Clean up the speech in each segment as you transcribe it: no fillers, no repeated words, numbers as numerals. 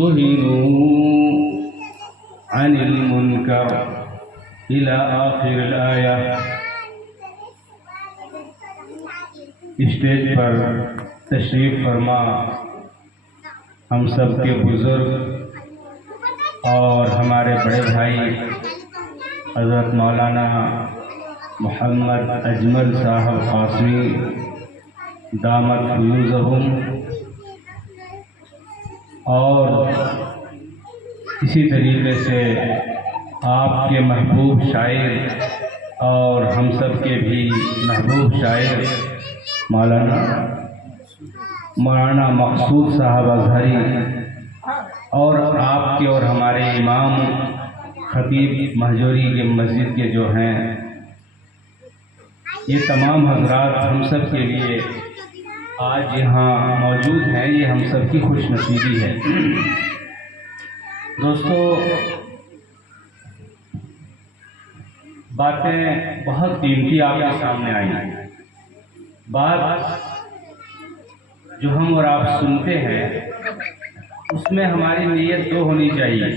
تهنوا عن المنكر إلى آخر الآية۔ اسٹیج پر تشریف فرما ہم سب کے بزرگ اور ہمارے بڑے بھائی حضرت مولانا محمد اجمل صاحب قاسمی دامت فیوزہم، اور اسی طریقے سے آپ کے محبوب شاعر اور ہم سب کے بھی محبوب شاعر مولانا مقصود صاحب اظہری، اور آپ کے اور ہمارے امام خطیب مہجوری کے مسجد کے جو ہیں، یہ تمام حضرات ہم سب کے لیے آج یہاں موجود ہیں، یہ ہم سب کی خوش نصیبی ہے۔ دوستو، باتیں بہت قیمتی آپ کے سامنے آئی ہیں۔ بات جو ہم اور آپ سنتے ہیں اس میں ہماری نیت دو ہونی چاہیے۔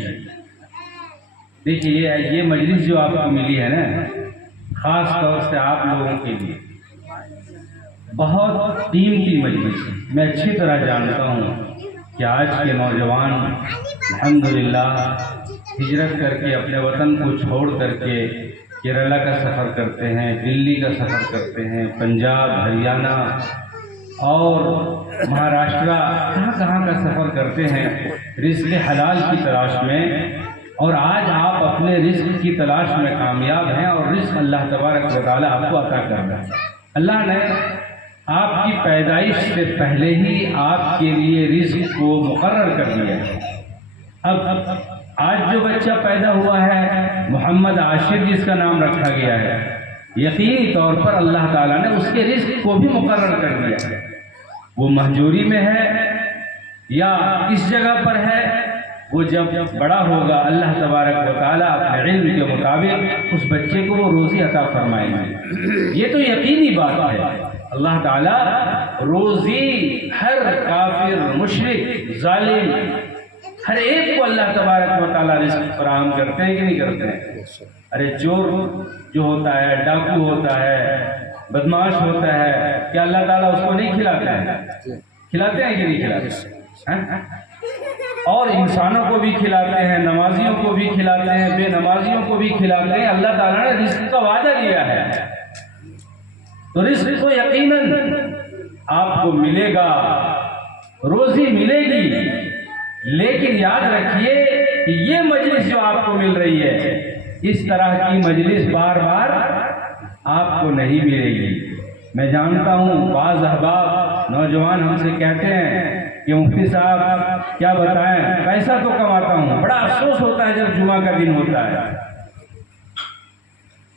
دیکھیے، یہ مجلس جو آپ کو ملی ہے نا، خاص طور سے آپ لوگوں کے لیے بہت قیمتی مجلس ہے۔ میں اچھی طرح جانتا ہوں کہ آج کے نوجوان الحمدللہ ہجرت کر کے اپنے وطن کو چھوڑ کر کے کیرلا کا سفر کرتے ہیں، دلی کا سفر کرتے ہیں، پنجاب، ہریانہ اور مہاراشٹرا، کہاں کا سفر کرتے ہیں رزق حلال کی تلاش میں، اور آج آپ اپنے رزق کی تلاش میں کامیاب ہیں، اور رزق اللہ تبارک و تعالیٰ آپ کو عطا کر رہا ہے۔ اللہ نے آپ کی پیدائش سے پہلے ہی آپ کے لیے رزق کو مقرر کر دیا ہے۔ اب آج جو بچہ پیدا ہوا ہے محمد عاشر جس کا نام رکھا گیا ہے، یقینی طور پر اللہ تعالیٰ نے اس کے رزق کو بھی مقرر کر دیا ہے۔ وہ مہجوری میں ہے یا اس جگہ پر ہے، وہ جب بڑا ہوگا اللہ تبارک و تعالیٰ اپنے علم کے مطابق اس بچے کو وہ روزی عطا فرمائیں گے۔ یہ تو یقینی بات ہے، اللہ تعالیٰ روزی ہر کافر، مشرک، ظالم، ہر ایک کو اللہ تبارک و تعالیٰ رزق فراہم کرتے ہیں کہ نہیں کرتے ہیں؟ ارے چور جو ہوتا ہے، ڈاکو ہوتا ہے، بدماش ہوتا ہے، کیا اللہ تعالیٰ اس کو نہیں کھلاتے ہیں؟ کھلاتے ہیں کہ نہیں کھلاتے ہیں؟ اور انسانوں کو بھی کھلاتے ہیں، نمازیوں کو بھی کھلاتے ہیں، بے نمازیوں کو بھی کھلاتے ہیں۔ اللہ تعالیٰ نے رزق کا وعدہ لیا ہے، تو رزق تو یقیناً آپ کو ملے گا، روزی ملے گی، لیکن یاد رکھیے کہ یہ مجلس جو آپ کو مل رہی ہے، اس طرح کی مجلس بار بار آپ کو نہیں ملے گی۔ میں جانتا ہوں بعض احباب نوجوان ہم سے کہتے ہیں کہ مفتی صاحب کیا بتائیں، پیسہ تو کماتا ہوں، بڑا افسوس ہوتا ہے جب جمعہ کا دن ہوتا ہے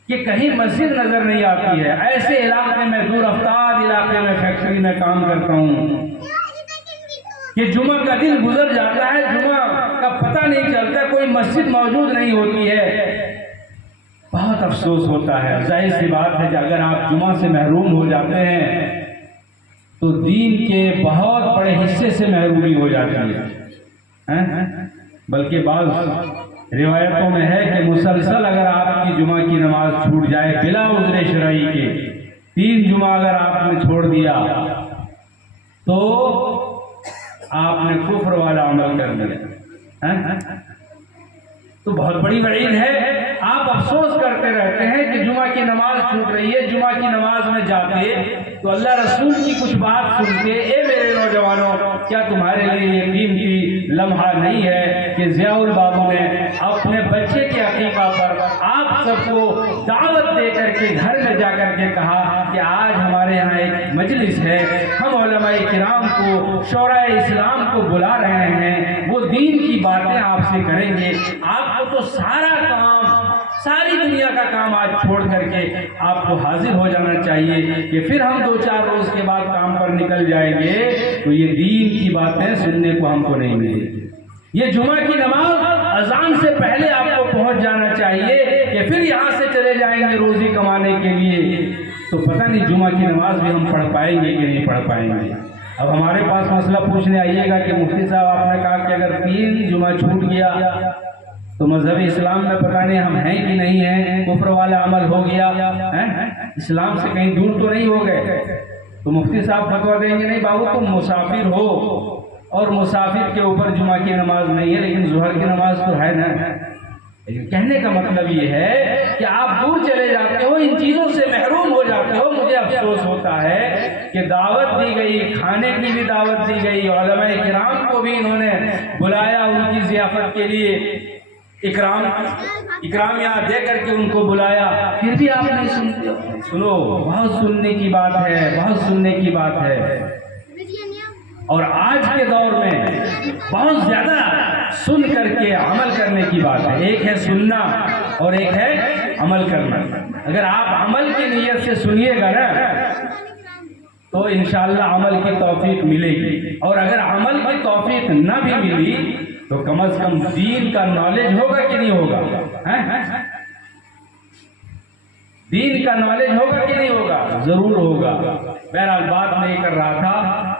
کہ کہیں مسجد نظر نہیں آتی ہے۔ ایسے علاقے میں، دور افتاد علاقے میں، فیکٹری میں کام کرتا ہوں کہ جمعہ کا دن گزر جاتا ہے، جمعہ کا پتہ نہیں چلتا، کوئی مسجد موجود نہیں ہوتی ہے۔ بہت افسوس ہوتا ہے۔ ظاہر سی بات ہے کہ اگر آپ جمعہ سے محروم ہو جاتے ہیں تو دین کے بہت بڑے حصے سے محرومی ہو جاتی ہے۔ بلکہ بعض روایتوں میں ہے کہ مسلسل اگر آپ کی جمعہ کی نماز چھوٹ جائے بلا عذر شرعی کے، 3 جمعہ اگر آپ نے چھوڑ دیا تو آپ نے کفر والا عمل کر لیا، تو بہت بڑی وعید ہے۔ آپ افسوس کرتے رہتے ہیں کہ جمعہ کی نماز چھوٹ رہی ہے، جمعہ کی نماز میں جاتے تو اللہ رسول کی کچھ بات سنتے، اے میرے نوجوانوں، کیا تمہارے لیے یہ قیمتی لمحہ نہیں ہے کہ ضیاء البابو نے اپنے بچے کے عقیقہ پر آپ سب کو دعوت دے کر کے گھر میں جا کر کے کہا کہ آج ہمارے یہاں ایک مجلس ہے، ہم علماء کرام کو، شورائے اسلام کو بلا رہے ہیں، وہ دین کی باتیں آپ سے کریں گے۔ آپ کو تو سارا کام، ساری دنیا کا کام آج چھوڑ کر کے آپ کو حاضر ہو جانا چاہیے کہ پھر ہم 2-4 روز کے بعد کام پر نکل جائیں گے تو یہ دین کی باتیں سننے کو ہم کو نہیں ملے گی۔ یہ جمعہ کی نماز اذان سے پہلے آپ کو پہنچ جانا چاہیے کہ پھر یہاں سے چلے جائیں گے روزی کمانے کے لیے، تو پتہ نہیں جمعہ کی نماز بھی ہم پڑھ پائیں گے کہ نہیں پڑھ پائیں گے۔ اب ہمارے پاس مسئلہ پوچھنے آئیے گا کہ مفتی صاحب آپ نے کہا کہ اگر 3 جمعہ چھوٹ گیا تو مذہب اسلام میں پتہ نہیں ہم ہیں کہ نہیں ہیں، کفر والا عمل ہو گیا، اسلام سے کہیں دور تو نہیں ہو گئے؟ تو مفتی صاحب فتویٰ دیں گے نہیں بابو تم مسافر ہو اور مسافر کے اوپر جمعہ کی نماز نہیں ہے، لیکن ظہر کی نماز تو ہے نا۔ کہنے کا مطلب یہ ہے کہ آپ دور چلے جاتے ہو، ان چیزوں سے محروم ہو جاتے ہو۔ مجھے افسوس ہوتا ہے کہ دعوت دی گئی، کھانے کی بھی دعوت دی گئی، علماء کرام کو بھی انہوں نے بلایا ان کی ضیافت کے لیے، اکرام یہاں دے کر کے ان کو بلایا، پھر بھی آپ نہیں سنتے۔ سنو، بہت سننے کی بات ہے، بہت سننے کی بات ہے، اور آج کے دور میں بہت زیادہ سن کر کے عمل کرنے کی بات ہے۔ ایک ہے سننا اور ایک ہے عمل کرنا۔ اگر آپ عمل کی نیت سے سنیے گا نا تو انشاءاللہ عمل کی توفیق ملے گی، اور اگر عمل کی توفیق نہ بھی ملی تو کم از کم دین کا نالج ہوگا کہ نہیں ہوگا؟ دین کا نالج ہوگا کہ نہیں ہوگا؟ ضرور ہوگا۔ بہرحال بات میں یہ کر رہا تھا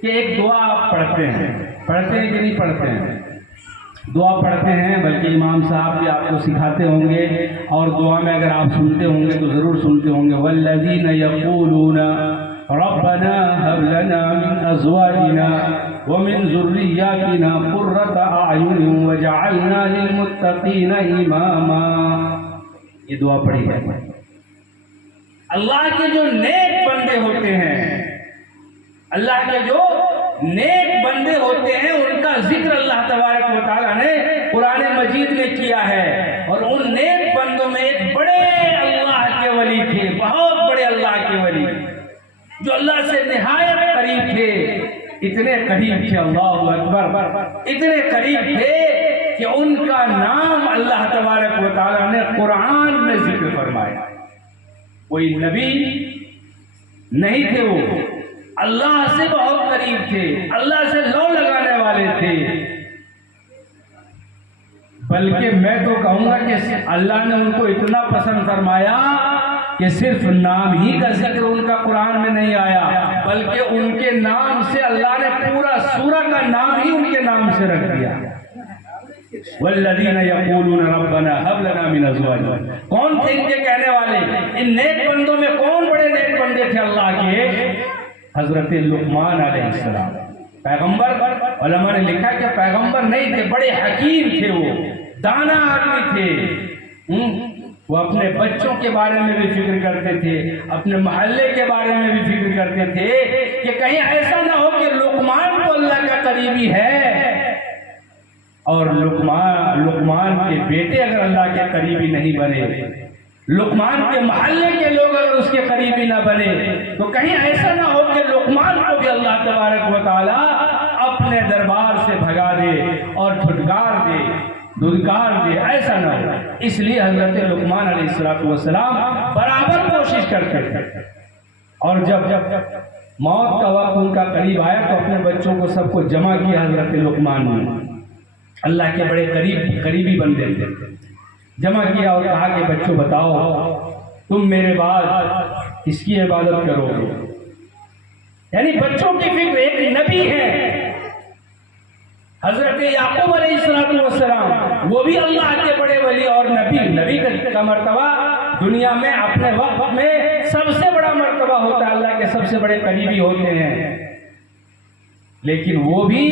کہ ایک دعا آپ پڑھتے ہیں کہ نہیں پڑھتے ہیں؟ دعا پڑھتے ہیں، بلکہ امام صاحب بھی آپ کو سکھاتے ہوں گے، اور دعا میں اگر آپ سنتے ہوں گے تو ضرور سنتے ہوں گے والذین یقولون ربنا هب لنا من ازواجنا ومن ذریاتنا قرۃ اعین واجعلنا للمتقین اماما۔ یہ دعا پڑھی ہے۔ اللہ کے جو نیک بندے ہوتے ہیں، اللہ کے جو نیک بندے ہوتے ہیں، ان کا ذکر اللہ تبارک و تعالیٰ نے قرآن مجید میں کیا ہے، اور ان نیک بندوں میں ایک بڑے اللہ کے ولی تھے، بہت بڑے اللہ کے ولی، جو اللہ سے نہایت قریب تھے، اتنے قریب تھے، اللہ اکبر، اتنے قریب تھے کہ ان کا نام اللہ تبارک و تعالیٰ نے قرآن میں ذکر فرمایا۔ کوئی نبی نہیں تھے، وہ اللہ سے بہت قریب تھے، اللہ سے لو لگانے والے تھے، بلکہ میں تو کہوں گا کہ اللہ نے ان کو اتنا پسند فرمایا کہ صرف نام ہی کا ذکر ان کا قرآن میں نہیں آیا، بلکہ ان کے نام سے اللہ نے پورا سورہ کا نام ہی ان کے نام سے رکھ دیا، والذین یقولون ربنا هب لنا من ازواجنا۔ کون تھے ان کے کہنے والے؟ ان نیک بندوں میں کون بڑے نیک بندے تھے اللہ کے؟ حضرت لقمان علیہ السلام، پیغمبر۔ علماء نے لکھا کہ پیغمبر نہیں تھے، بڑے حکیم تھے، وہ دانا آدمی تھے، وہ اپنے بچوں کے بارے میں بھی فکر کرتے تھے، اپنے محلے کے بارے میں بھی فکر کرتے تھے کہ کہیں ایسا نہ ہو کہ لقمان کو اللہ کا قریبی ہے اور لقمان کے بیٹے اگر اللہ کے قریبی نہیں بنے، لقمان کے محلے کے لوگ اگر اس کے قریبی نہ بنے، تو کہیں ایسا نہ ہو کہ لقمان کو بھی اللہ تبارک و تعالیٰ اپنے دربار سے بھگا دے اور دھدکار دے، ایسا نہ ہو۔ اس لیے حضرت لقمان علیہ السلام برابر کوشش کرتے تھے، اور جب موت کا وقت ان کا قریب آیا تو اپنے بچوں کو سب کو جمع کیا حضرت لقمان نے، اللہ کے بڑے قریبی بندے تھے، جمع کیا اور کہا کہ بچوں بتاؤ تم میرے بعد اس کی عبادت کرو گے، یعنی بچوں کی فکر۔ ایک نبی ہے حضرت یعقوب علیہ السلام، وہ بھی اللہ کے بڑے ولی اور نبی کا مرتبہ دنیا میں اپنے وقت میں سب سے بڑا مرتبہ ہوتا ہے، اللہ کے سب سے بڑے قریبی ہوتے ہیں، لیکن وہ بھی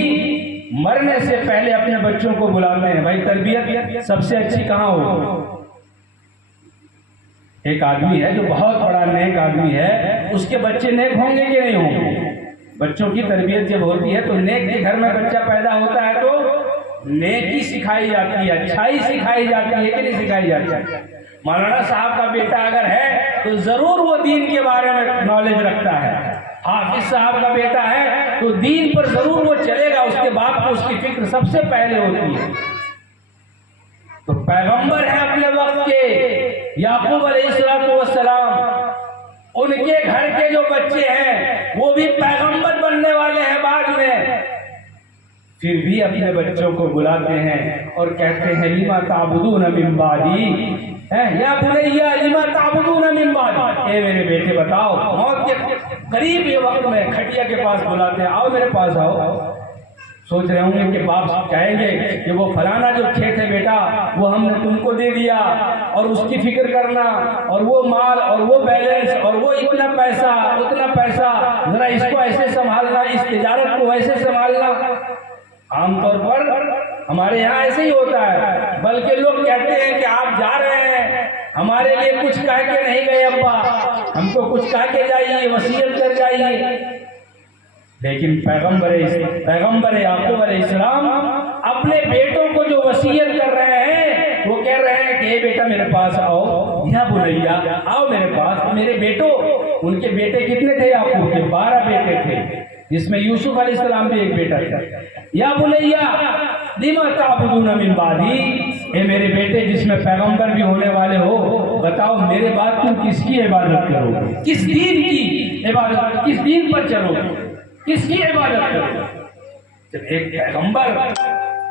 مرنے سے پہلے اپنے بچوں کو بلاتے ہیں، بھائی تربیت سب سے اچھی کہاں ہو؟ ایک آدمی ہے جو بہت بڑا نیک آدمی ہے، اس کے بچے نیک ہوں گے کہ نہیں ہوں گے؟ بچوں کی تربیت جب ہوتی ہے تو نیک کے گھر میں بچہ پیدا ہوتا ہے تو نیکی سکھائی جاتی ہے، اچھائی سکھائی جاتی ہے کہ نہیں سکھائی جاتی ہے؟ مولانا صاحب کا بیٹا اگر ہے تو ضرور وہ دین کے بارے میں نالج رکھتا ہے، حافظ صاحب کا بیٹا ہے تو دین پر ضرور وہ چلے گا، اس کے باپ کو اس کی فکر سب سے پہلے ہوتی ہے۔ تو پیغمبر ہے اپنے وقت کے یعقوب علیہ السلام، ان کے گھر کے جو بچے ہیں وہ بھی پیغمبر بننے والے ہیں بعد میں، پھر بھی اپنے بچوں کو بلاتے ہیں اور کہتے ہیں لما تعبدون من بعدی، یا بنیا لما تعبدون من بعدی، اے میرے بیٹے بتاؤ، موت کے قریب یہ وقت میں کھٹیا کے پاس بلاتے ہیں، آؤ میرے پاس آؤ. سوچ رہے ہوں گے کہ باپ کہیں گے کہ وہ فلانا جو کھیت ہے بیٹا وہ ہم نے تم کو دے دیا، اور اس کی فکر کرنا، اور وہ مال اور وہ بیلنس اور وہ اتنا پیسہ اتنا پیسہ، ذرا اس کو ایسے سنبھالنا، اس تجارت کو ایسے سنبھالنا. عام طور پر ہمارے یہاں ایسے ہی ہوتا ہے، بلکہ لوگ کہتے ہیں کہ آپ جا رہے ہیں ہمارے لیے کچھ کہہ کے نہیں گئے ابا، ہم کو کچھ کہہ کے جائیے، وصیت کر جائیے. لیکن پیغمبر یعقوب علیہ السلام اپنے بیٹوں کو جو وصیت کر رہے ہیں وہ کہہ رہے ہیں کہ اے بیٹا میرے پاس آؤ، یا بنیا آؤ میرے پاس. میرے بیٹوں، ان کے بیٹے کتنے تھے یعقوب کے؟ 12 بیٹے تھے، جس میں یوسف علیہ السلام بھی ایک بیٹا تھا. یا بنیا لما تعبدون من بعدی، اے میرے بیٹے جس میں پیغمبر بھی ہونے والے ہو، بتاؤ میرے بعد تم کس کی عبادت کرو گے؟ کس دین کی عبادت، کس دین پر چلو گے، کس کی عبادت کرو؟ جب ایک پیغمبر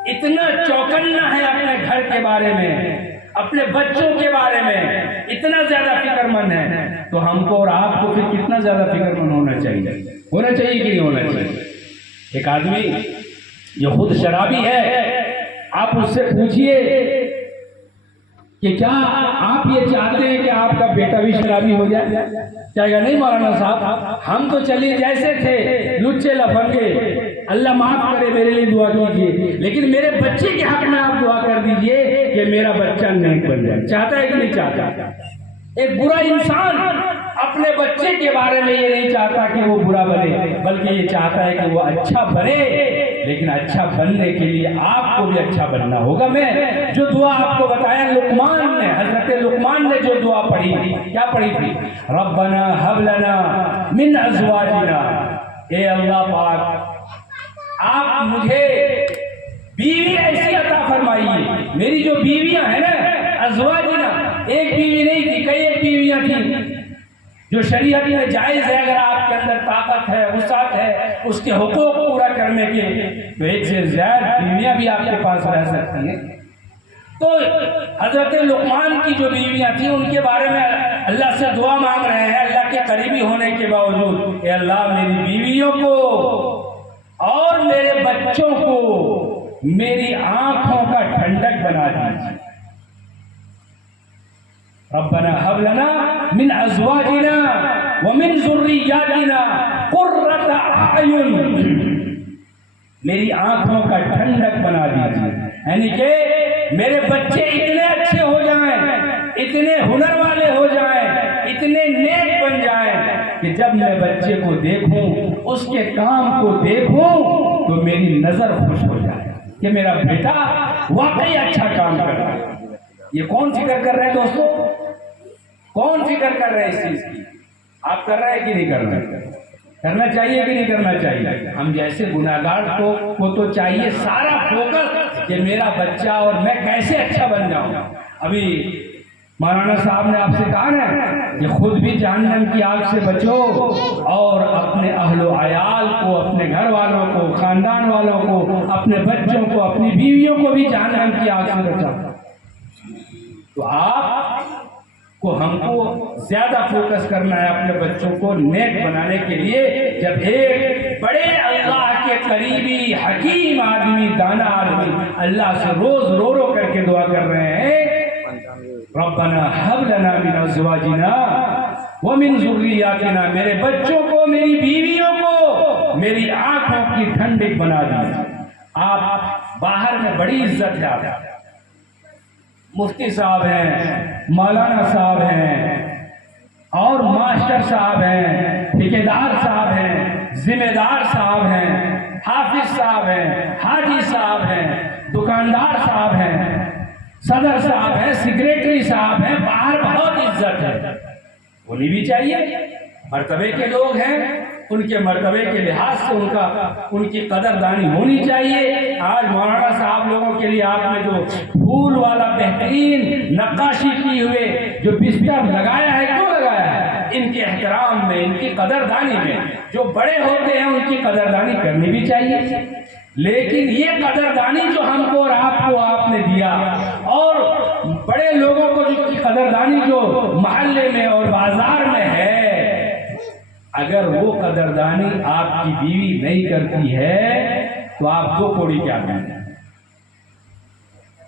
اتنا چوکنا ہے اپنے گھر کے بارے میں، اپنے بچوں کے بارے میں اتنا زیادہ فکر مند ہے، تو ہم کو اور آپ کو پھر کتنا زیادہ فکر مند ہونا چاہیے کہ نہیں ہونا چاہیے؟ ایک آدمی جو خود شرابی ہے، آپ اس سے پوچھئے کہ کیا آپ یہ چاہتے ہیں کہ آپ کا بیٹا بھی شرابی ہو جائے؟ کہے گا نہیں مولانا صاحب، ہم تو چلیے جیسے تھے لچے لفنگے، اللہ معاف کرے میرے لیے دعا کیجیے، لیکن میرے بچے کے حق میں آپ دعا کر دیجئے کہ میرا بچہ نیک بن جائے. چاہتا ہے کہ نہیں چاہتا؟ ایک برا انسان اپنے بچے کے بارے میں یہ نہیں چاہتا کہ وہ برا بنے، بلکہ یہ چاہتا ہے کہ وہ اچھا بنے. لیکن اچھا بننے کے لیے آپ کو بھی اچھا بننا ہوگا. میں جو دعا آپ کو بتایا لقمان نے، حضرت لقمان نے جو دعا پڑھی تھی، کیا پڑھی تھی؟ ربنا ہب لنا من ازواجنا، اے اللہ پاک آپ مجھے بیوی ایسی عطا فرمائیے. میری جو بیویاں ہیں نا، ازواجنا، ایک بیوی نہیں تھی، کئی ایک بیویاں تھیں جو شریعت میں جائز ہے. اگر آپ کے اندر طاقت ہے، وسعت ہے اس کے حقوق پورا کرنے کے، تو ایک سے زیادہ بیویاں بھی آپ کے پاس رہ سکتی ہیں. تو حضرت لقمان کی جو بیویاں تھیں ان کے بارے میں اللہ سے دعا مانگ رہے ہیں، اللہ کے قریبی ہونے کے باوجود، اے اللہ میری بیویوں کو اور میرے بچوں کو میری آنکھوں کا ٹھنڈک بنا دیجیے. ربنا هب لنا من ازواجنا ومن ذریاتنا قرۃ اعین، میری آنکھوں کا ٹھنڈک بنا دیجیے. یعنی کہ میرے بچے اتنے اچھے ہو جائیں، اتنے ہنر والے ہو جائیں، اتنے نیک بن جائیں کہ جب میں بچے کو دیکھوں، اس کے کام کو دیکھوں، تو میری نظر خوش ہو جائے کہ میرا بیٹا واقعی اچھا کام کر رہا ہے. یہ کون فکر کر رہے ہیں دوستو؟ کون فکر کر رہے ہیں اس چیز کی؟ آپ کر رہے ہیں کہ نہیں کر رہے؟ کرنا چاہیے کہ نہیں کرنا چاہیے؟ ہم جیسے گناہگار کو تو چاہیے سارا فوکس کہ میرا بچہ اور میں کیسے اچھا بن جاؤں. ابھی مولانا صاحب نے آپ سے کہا نا کہ خود بھی جہنم کی آگ سے بچو اور اپنے اہل و عیال کو، اپنے گھر والوں کو، خاندان والوں کو، اپنے بچوں کو، اپنی بیویوں کو بھی جہنم کی آگ سے بچاؤ. تو آپ کو، ہم کو زیادہ فوکس کرنا ہے اپنے بچوں کو نیک بنانے کے لیے. جب ایک بڑے اللہ کے قریبی حکیم آدمی، دانا آدمی اللہ سے روز رو رو کر کے دعا کر رہے ہیں، ربنا ہب لنا من ازواجنا ومن ذریاتنا، میرے بچوں کو، میری بیویوں کو میری آنکھوں کی ٹھنڈک بنا دیجیے. آپ باہر میں بڑی عزت ہے، آپ مفتی صاحب ہیں، مولانا صاحب ہیں، اور ماسٹر صاحب ہیں، ٹھیکیدار صاحب ہیں، ذمہ دار صاحب ہیں، حافظ صاحب ہیں، حاجی صاحب ہیں، دکاندار صاحب ہیں، صدر صاحب ہیں، سیکریٹری صاحب ہیں. باہر بہت عزت ہے، ہونی بھی چاہیے. مرتبے کے لوگ ہیں، ان کے مرتبے کے لحاظ سے ان کی قدر دانی ہونی چاہیے. آج مولانا صاحب لوگوں کے لیے آپ نے جو پھول والا بہترین نقاشی کی ہوئے جو بستر لگایا ہے، کیوں لگایا ہے؟ ان کے احترام میں، ان کی قدر دانی میں. جو بڑے ہوتے ہیں ان کی قدر دانی کرنی بھی چاہیے. لیکن یہ قدر دانی جو ہم کو اور آپ نے دیا، اور بڑے لوگوں کو جن کی قدر دانی جو محلے میں اور بازار میں ہے، اگر وہ قدردانی آپ کی بیوی نہیں کرتی ہے تو آپ دو کوڑی کیا کریں؟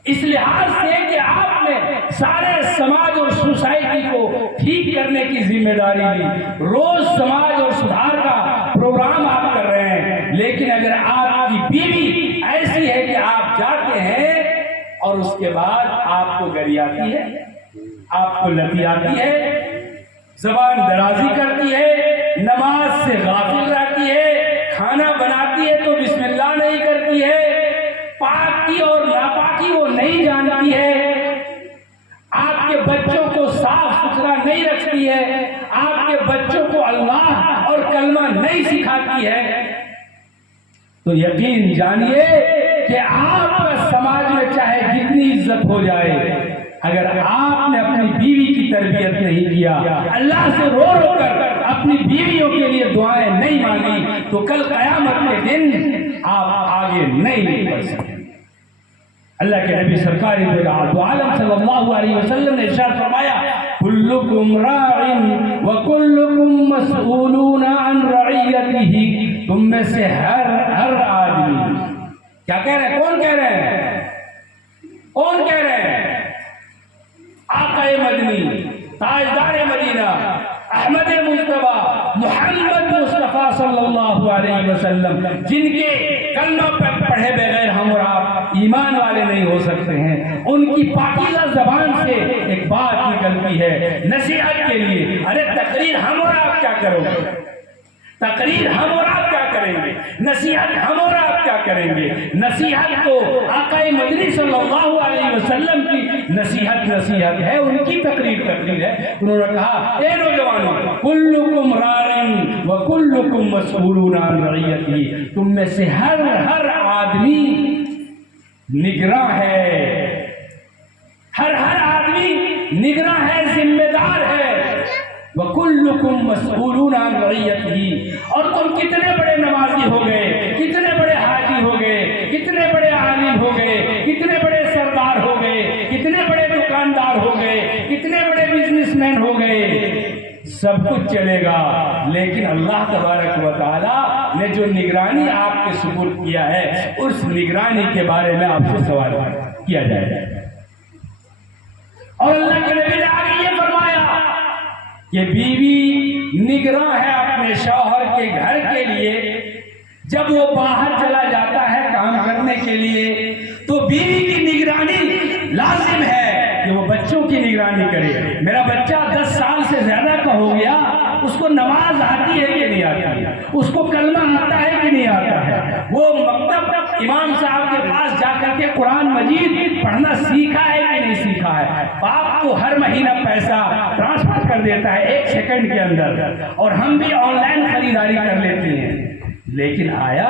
اس لحاظ سے کہ آپ نے سارے سماج اور سوسائٹی کو ٹھیک کرنے کی ذمہ داری لی، روز سماج اور سدھار کا پروگرام آپ کر رہے ہیں، لیکن اگر آپ کی بیوی ایسی ہے کہ آپ جاتے ہیں اور اس کے بعد آپ کو گری آتی ہے، آپ کو لتی آتی ہے، زبان درازی کرتی ہے، نماز سے غافل رہتی ہے، کھانا بناتی ہے تو بسم اللہ نہیں کرتی ہے، پاکی اور ناپاکی وہ نہیں جانتی ہے، آپ کے بچوں کو صاف ستھرا نہیں رکھتی ہے، آپ کے بچوں کو اللہ اور کلمہ نہیں سکھاتی ہے، تو یقین جانیے کہ آپ کا سماج میں چاہے جتنی عزت ہو جائے، اگر آپ نے اپنی بیوی کی تربیت نہیں کیا، اللہ سے رو رو کر اپنی بیویوں کے لیے دعائیں نہیں مانگی، تو کل قیامت کے دن آپ آگے نہیں بڑھ سکتے۔ اللہ کے نبی سرکار دو عالم صلی اللہ علیہ وسلم نے ارشاد فرمایا، کلکم راع وکلکم مسئولون عن رعیتہ، تم میں سے ہر آدمی، کیا کہہ رہے ہیں؟ کون کہہ رہے ہیں؟ کون کہہ رہے ہیں؟ آقا مدنی، تاجدار مدینہ، احمد مصطفیٰ، محمد مصطفیٰ صلی اللہ علیہ وسلم، جن کے کلمہ پڑھے بغیر ہم اور آپ ایمان والے نہیں ہو سکتے ہیں، ان کی پاکیزہ زبان سے ایک بات نکلتی ہے نصیحت کے لیے، ارے تقریر ہم اور آپ کیا کرو گے؟ تقریر ہم اور آپ کیا کریں گے؟ نصیحت ہم اور آپ کیا کریں گے؟ نصیحت تو آقا مدنی صلی اللہ علیہ وسلم کی نصیحت ہے، ان کی تقریر ہے۔ انہوں نے کہا، اے نوجوانوں، کلکم راع وکلکم مسئولون عن رعیتہ، تم میں سے ہر آدمی نگراں ہے، ہر آدمی نگراں ہے، ذمہ دار ہے۔ وَكُلُّكُمْ مَسْئُولُونَ عَنْ رَعِيَّتِهِ، اور تم کتنے بڑے نمازی ہو گئے، کتنے بڑے حاجی ہو گئے، کتنے بڑے عالم ہو گئے، کتنے بڑے سردار ہو گئے، کتنے بڑے دکاندار ہو گئے، کتنے بڑے بزنس مین ہو گئے، سب کچھ چلے گا، لیکن اللہ تبارک و تعالی نے جو نگرانی آپ کے سپرد کیا ہے، اس نگرانی کے بارے میں آپ سے سوال کیا جائے گا۔ اور اللہ کے نبی نے آگے یہ فرمایا کہ بیوی نگراں ہے اپنے شوہر کے گھر کے لیے، جب وہ باہر چلا جاتا ہے کام کرنے کے لیے تو بیوی کی نگرانی لازم ہے کہ وہ بچوں کی نگرانی کرے۔ میرا بچہ 10 سال سے زیادہ کا ہو گیا، اس کو نماز آتی ہے کہ نہیں آتی ہے، اس کو کلمہ آتا ہے کہ نہیں آتا ہے، وہ مکتب امام صاحب کے پاس جا کر کے قرآن مجید پڑھنا سیکھا ہے کہ نہیں سیکھا ہے۔ باپ کو ہر مہینہ پیسہ ٹرانسفر کر دیتا ہے 1 سیکنڈ کے اندر، اور ہم بھی آن لائن خریداری کر لیتے ہیں، لیکن آیا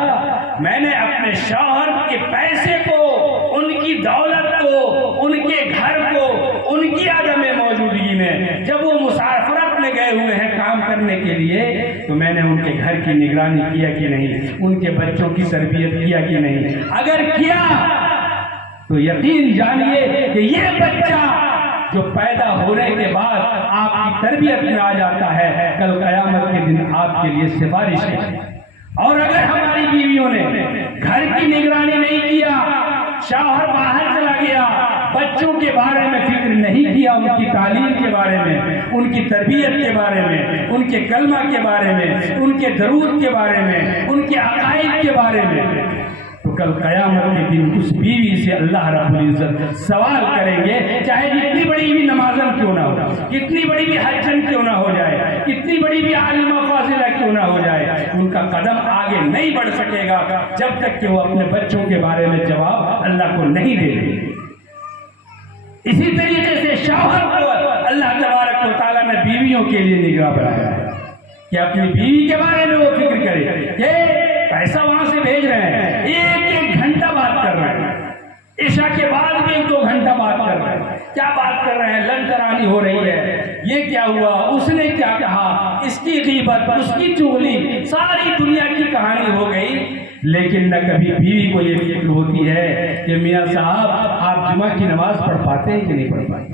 میں نے اپنے شوہر کے پیسے کو، ان کی دولت کو، ان کے گھر کو، ان کی عدم موجودگی میں جب وہ مسافرت میں گئے ہوئے ہیں کام کرنے کے لیے، تو میں نے ان کے گھر کی نگرانی کیا کہ نہیں، ان کے بچوں کی تربیت کیا کہ نہیں؟ اگر کیا تو یقین جانیے کہ یہ بچہ جو پیدا ہونے کے بعد آپ کی تربیت میں آ جاتا ہے، کل قیامت کے دن آپ کے لیے سفارش ہے۔ اور اگر ہماری بیویوں نے گھر کی نگرانی نہیں کیا، شوہر باہر چلا گیا، بچوں کے بارے میں فکر نہیں کیا، ان کی تعلیم کے بارے میں، ان کی تربیت کے بارے میں، ان کے کلمہ کے بارے میں، ان کے درود کے بارے میں، ان کے عقائد کے بارے میں، تو کل قیامت کے دن اس بیوی سے اللہ رب العزت سوال کریں گے، چاہے جتنی بڑی بھی نمازن کیوں نہ ہو، کتنی بڑی بھی حجن کیوں نہ ہو جائے، کتنی بڑی بھی عالمہ فاضلہ کیوں نہ ہو جائے، ان کا قدم آگے نہیں بڑھ سکے گا جب تک کہ وہ اپنے بچوں کے بارے میں جواب اللہ کو نہیں دے دیں۔ اسی طریقے سے شوہر کو اللہ تبارک و تعالیٰ نے بیویوں کے لیے نگراں بنایا ہے کہ اپنی بیوی کے بارے میں وہ فکر کرے کہ پیسہ وہاں سے بھیج رہے ہیں، 1 گھنٹہ بات کر رہے ہیں، عشاء کے بعد بھی 1-2 گھنٹہ بات کر رہے ہیں، کیا بات کر رہے ہیں؟ لن ترانی ہو رہی ہے، یہ کیا ہوا، اس نے کیا کہا، اس کی غیبت، اس کی چغلی، ساری دنیا کی کہانی ہو گئی، لیکن نہ کبھی بیوی کو یہ فکر ہوتی ہے کہ میاں صاحب آپ جمعہ کی نماز پڑھ پاتے ہیں کہ نہیں پڑھ پاتے،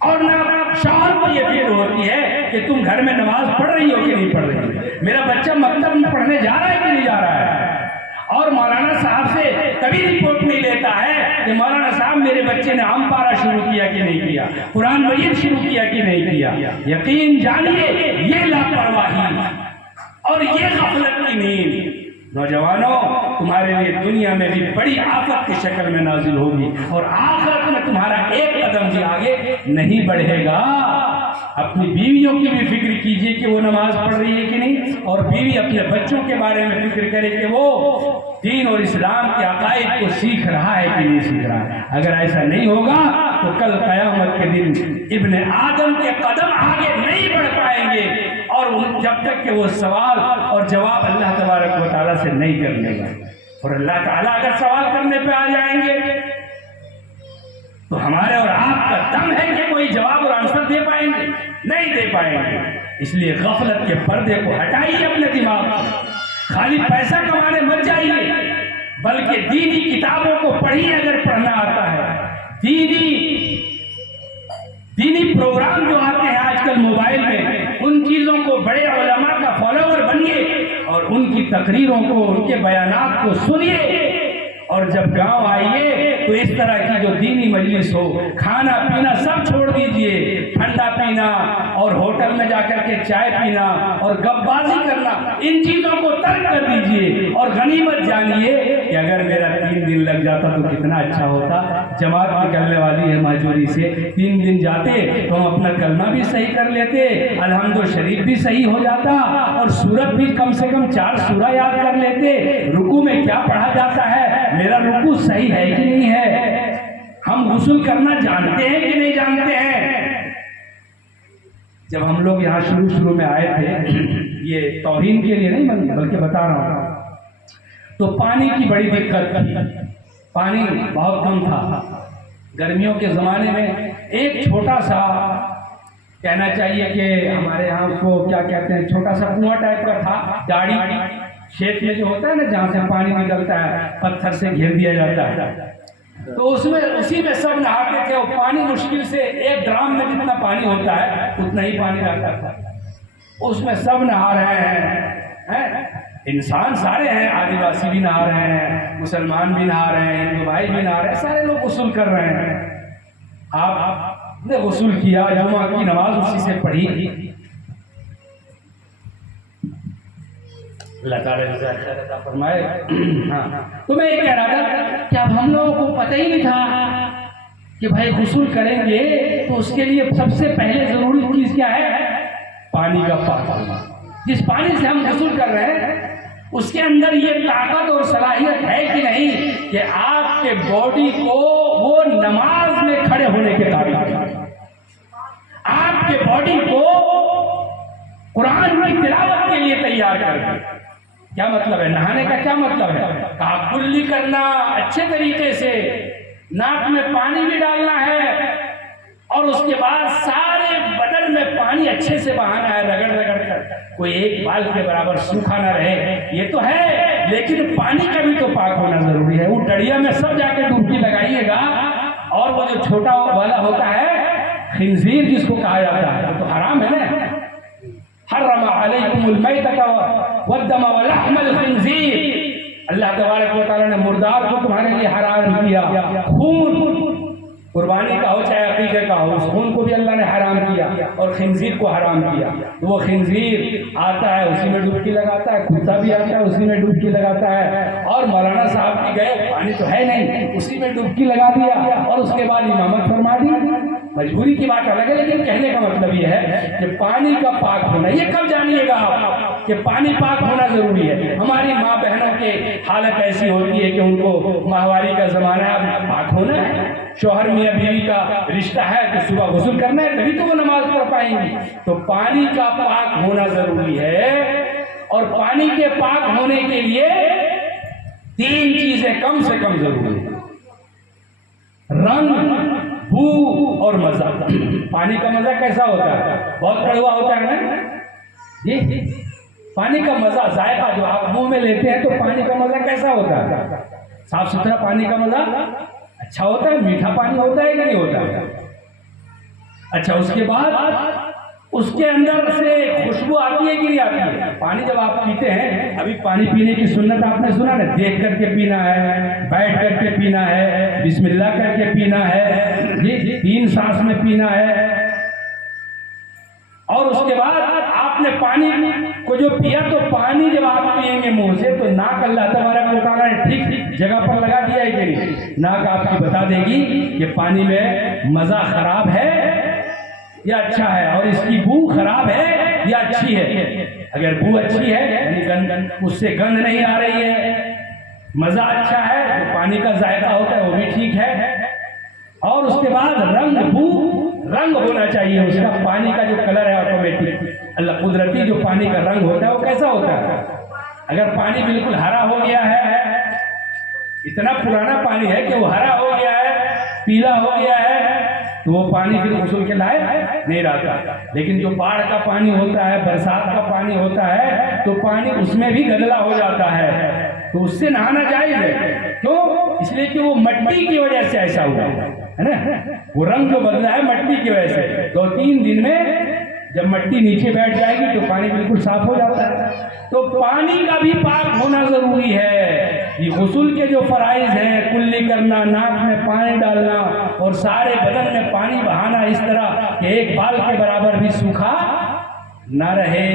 اور نہ شوہر کو یہ فکر ہوتی ہے کہ تم گھر میں نماز پڑھ رہی ہو کہ نہیں پڑھ رہی ہو، میرا بچہ مکتب میں پڑھنے جا رہا ہے کہ نہیں جا رہا ہے، اور مولانا صاحب سے کبھی رپورٹ نہیں لیتا ہے کہ مولانا صاحب میرے بچے نے عام پارہ شروع کیا کہ نہیں کیا، قرآن مجید شروع کیا کہ نہیں کیا۔ یقین جانیے یہ لاپرواہی اور یہ غفلت کی نیند نوجوانوں تمہارے لیے دنیا میں بھی بڑی آفت کی شکل میں نازل ہوگی، اور آخرت میں تمہارا ایک قدم بھی آگے نہیں بڑھے گا۔ اپنی بیویوں کی بھی فکر کیجئے کہ وہ نماز پڑھ رہی ہے کہ نہیں، اور بیوی اپنے بچوں کے بارے میں فکر کرے کہ وہ دین اور اسلام کے عقائد کو سیکھ رہا ہے کہ نہیں سیکھ رہا ہے۔ اگر ایسا نہیں ہوگا تو کل قیامت کے دن ابن آدم کے قدم آگے نہیں بڑھ پائیں گے، اور جب تک کہ وہ سوال اور جواب اللہ تبارک و تعالیٰ سے نہیں کر لے گا۔ اور اللہ تعالیٰ اگر سوال کرنے پہ آ جائیں گے تو ہمارے اور آپ کا دم ہے کہ کوئی جواب اور آنسر دے پائیں گے؟ نہیں دے پائیں گے۔ اس لیے غفلت کے پردے کو ہٹائیے اپنے دماغ سے، خالی پیسہ کمانے مت جائیے، بلکہ دینی کتابوں کو پڑھیے اگر پڑھنا آتا ہے۔ دینی پروگرام جو آتے ہیں آج کل موبائل میں، ان چیزوں کو بڑے علماء کا فالوور بنیے اور ان کی تقریروں کو، ان کے بیانات کو سنیے، اور جب گاؤں آئیے تو اس طرح کی جو دینی مجلس ہو، کھانا پینا سب چھوڑ دیجئے، ٹھنڈا پینا اور ہوٹل میں جا کر کے چائے پینا اور گپ بازی کرنا، ان چیزوں کو ترک کر دیجئے، اور غنیمت جانیے کہ اگر میرا 3 دن لگ جاتا تو کتنا اچھا ہوتا۔ جماعت نکلنے والی ہے ماجوری سے، 3 دن جاتے تو ہم اپنا کلمہ بھی صحیح کر لیتے، الحمد و شریف بھی صحیح ہو جاتا، اور سورت بھی کم سے کم 4 سورہ یاد کر لیتے۔ رکوع میں کیا پڑھا جاتا ہے، میرا رکوع صحیح ہے کہ نہیں ہے، ہم غسل کرنا جانتے ہیں کہ نہیں جانتے ہیں۔ جب ہم لوگ یہاں شروع میں آئے تھے، یہ توہین کے لیے نہیں بلکہ بتا رہا ہوں، تو پانی کی بڑی دقت تھی، پانی بہت کم تھا۔ گرمیوں کے زمانے میں ایک چھوٹا سا، کہنا چاہیے کہ ہمارے ہاں اس کو کیا کہتے ہیں، چھوٹا سا کنواں ٹائپ کا تھا، داڑھی شیپ میں جو ہوتا ہے نا، جہاں سے پانی نکلتا ہے، پتھر سے گھیر دیا جاتا ہے، تو اسی میں سب نہاتے تھے، اور پانی مشکل سے 1 ڈرام میں جتنا پانی ہوتا ہے اتنا ہی پانی آتا تھا، اس میں سب نہا رہے ہیں، انسان سارے ہیں، آدیواسی بھی نہا رہے ہیں، مسلمان بھی نہا رہے ہیں، ہندو بھائی بھی نہا رہے ہیں، سارے لوگ غسل کر رہے ہیں۔ آپ نے غسل کیا، جمعہ کی نماز اسی سے پڑھی، اللہ تعالیٰ جزائے خیر عطا فرمائے۔ تو میں یہ کہہ رہا تھا کہ اب ہم لوگوں کو پتہ ہی نہیں تھا کہ بھائی غسل کریں گے تو اس کے لیے سب سے پہلے ضروری چیز کیا ہے، پانی کا پاک ہونا۔ جس پانی سے ہم غسل کر رہے ہیں اس کے اندر یہ طاقت اور صلاحیت ہے کہ نہیں کہ آپ کے باڈی کو وہ نماز میں کھڑے ہونے کے قابل ہے، آپ کے باڈی کو قرآن کی تلاوت کے لیے تیار کر دیں۔ کیا مطلب ہے نہانے کا؟ کیا مطلب ہے؟ کلی کرنا اچھے طریقے سے، ناک میں پانی بھی ڈالنا ہے، اور اس کے بعد سارے بدن میں پانی اچھے سے بہانا ہے، رگڑ رگڑ کر، کوئی ایک بال کے برابر سوکھا نہ رہے، یہ تو ہے، لیکن پانی کا بھی تو پاک ہونا ضروری ہے۔ وہ ڈڑیا میں سب جا کے ڈبکی لگائیے گا، اور وہ جو چھوٹا والا ہوتا ہے خنزیر جس کو کہا جاتا ہے، وہ تو حرام ہے نا، حرم علیکم المیتۃ والدم ولحم الخنزیر، اللہ تبارک و تعالیٰ نے مردار کو تمہارے لیے حرام کیا، خون قربانی کا ہو چاہے عقیقے کا ہو، اس خون کو بھی اللہ نے حرام کیا، اور خنزیر کو حرام کیا۔ وہ خنزیر آتا ہے اسی میں ڈبکی لگاتا ہے، کتا بھی آتا ہے اسی میں ڈبکی لگاتا ہے، اور مولانا صاحب کی گئے پانی تو ہے نہیں، اسی میں ڈبکی لگا دیا، اور اس کے بعد امامت فرما دی۔ مجبوری کی بات الگ ہے، لیکن کہنے کا مطلب یہ ہے کہ پانی کا پاک ہونا، یہ کب جانیے گا آپ کہ پانی پاک ہونا ضروری ہے۔ ہماری ماں بہنوں کے حالت ایسی ہوتی ہے کہ ان کو ماہواری کا زمانہ ہے، اب پاک ہونا ہے، شوہر میاں بیوی کا رشتہ ہے کہ صبح غسل کرنا ہے تبھی تو وہ نماز پڑھ پائیں گی۔ تو پانی کا پاک ہونا ضروری ہے، اور پانی کے پاک ہونے کے لیے 3 چیزیں کم سے کم ضروری ہیں: رنگ، بو اور مزہ۔ پانی کا مزہ کیسا ہوتا ہے؟ بہت کڑوا ہوتا ہے نا جی؟ پانی کا مزہ، ذائقہ جو آپ منہ میں لیتے ہیں، تو پانی کا مزہ کیسا ہوتا ہے؟ صاف ستھرا پانی کا مزہ اچھا ہوتا ہے، میٹھا پانی ہوتا ہے کہ نہیں ہوتا ہے؟ اچھا اس کے بعد اس کے اندر سے خوشبو آتی ہے کہ نہیں آتی ہے؟ پانی جب آپ پیتے ہیں، ابھی پانی پینے کی سنت آپ نے سنا نا، دیکھ کر کے پینا ہے، بیٹھ کر کے پینا ہے، بسم اللہ کر کے پینا ہے، جی 3 سانس میں پینا ہے. اور اس کے بعد آپ نے پانی کو جو پیا، تو پانی جب آپ پیئیں گے منہ سے، تو ناک اللہ تبارک و تعالیٰ نے ٹھیک جگہ پر لگا دیا ہے کہ نہیں؟ ناک آپ کی بتا دے گی کہ پانی میں مزہ خراب ہے یا اچھا ہے، اور اس کی بو خراب ہے یا اچھی ہے. اگر بو اچھی ہے یعنی اس سے گند نہیں آ رہی ہے، مزہ اچھا ہے، جو پانی کا ذائقہ ہوتا ہے وہ بھی ٹھیک ہے. اور اس کے بعد رنگ ہونا چاہیے اس کا، پانی کا جو کلر ہے آٹومیٹک، اللہ قدرتی جو پانی کا رنگ ہوتا ہے وہ کیسا ہوتا ہے؟ اگر پانی بالکل ہرا ہو گیا ہے، اتنا پرانا پانی ہے کہ وہ ہرا ہو گیا ہے، پیلا ہو گیا ہے، تو وہ پانی پھر غسل کے لائق نہیں رہتا. لیکن جو باڑھ کا پانی ہوتا ہے، برسات کا پانی ہوتا ہے، تو پانی اس میں بھی گندلا ہو جاتا ہے، تو اس سے نہانا جائز ہے. کیوں؟ اس لیے کہ وہ مٹی کی وجہ سے ایسا ہوا ہے نا، وہ رنگ جو بدلا ہے مٹی کی وجہ سے. 2-3 دن میں جب مٹی نیچے بیٹھ جائے گی تو پانی بالکل صاف ہو جاتا ہے. تو پانی کا بھی پاک ہونا ضروری ہے. یہ غسل کے جو فرائض ہیں، کلی کرنا، ناک میں پانی ڈالنا اور سارے بدن میں پانی بہانا اس طرح کہ ایک بال کے برابر بھی سوکھا نہ رہے،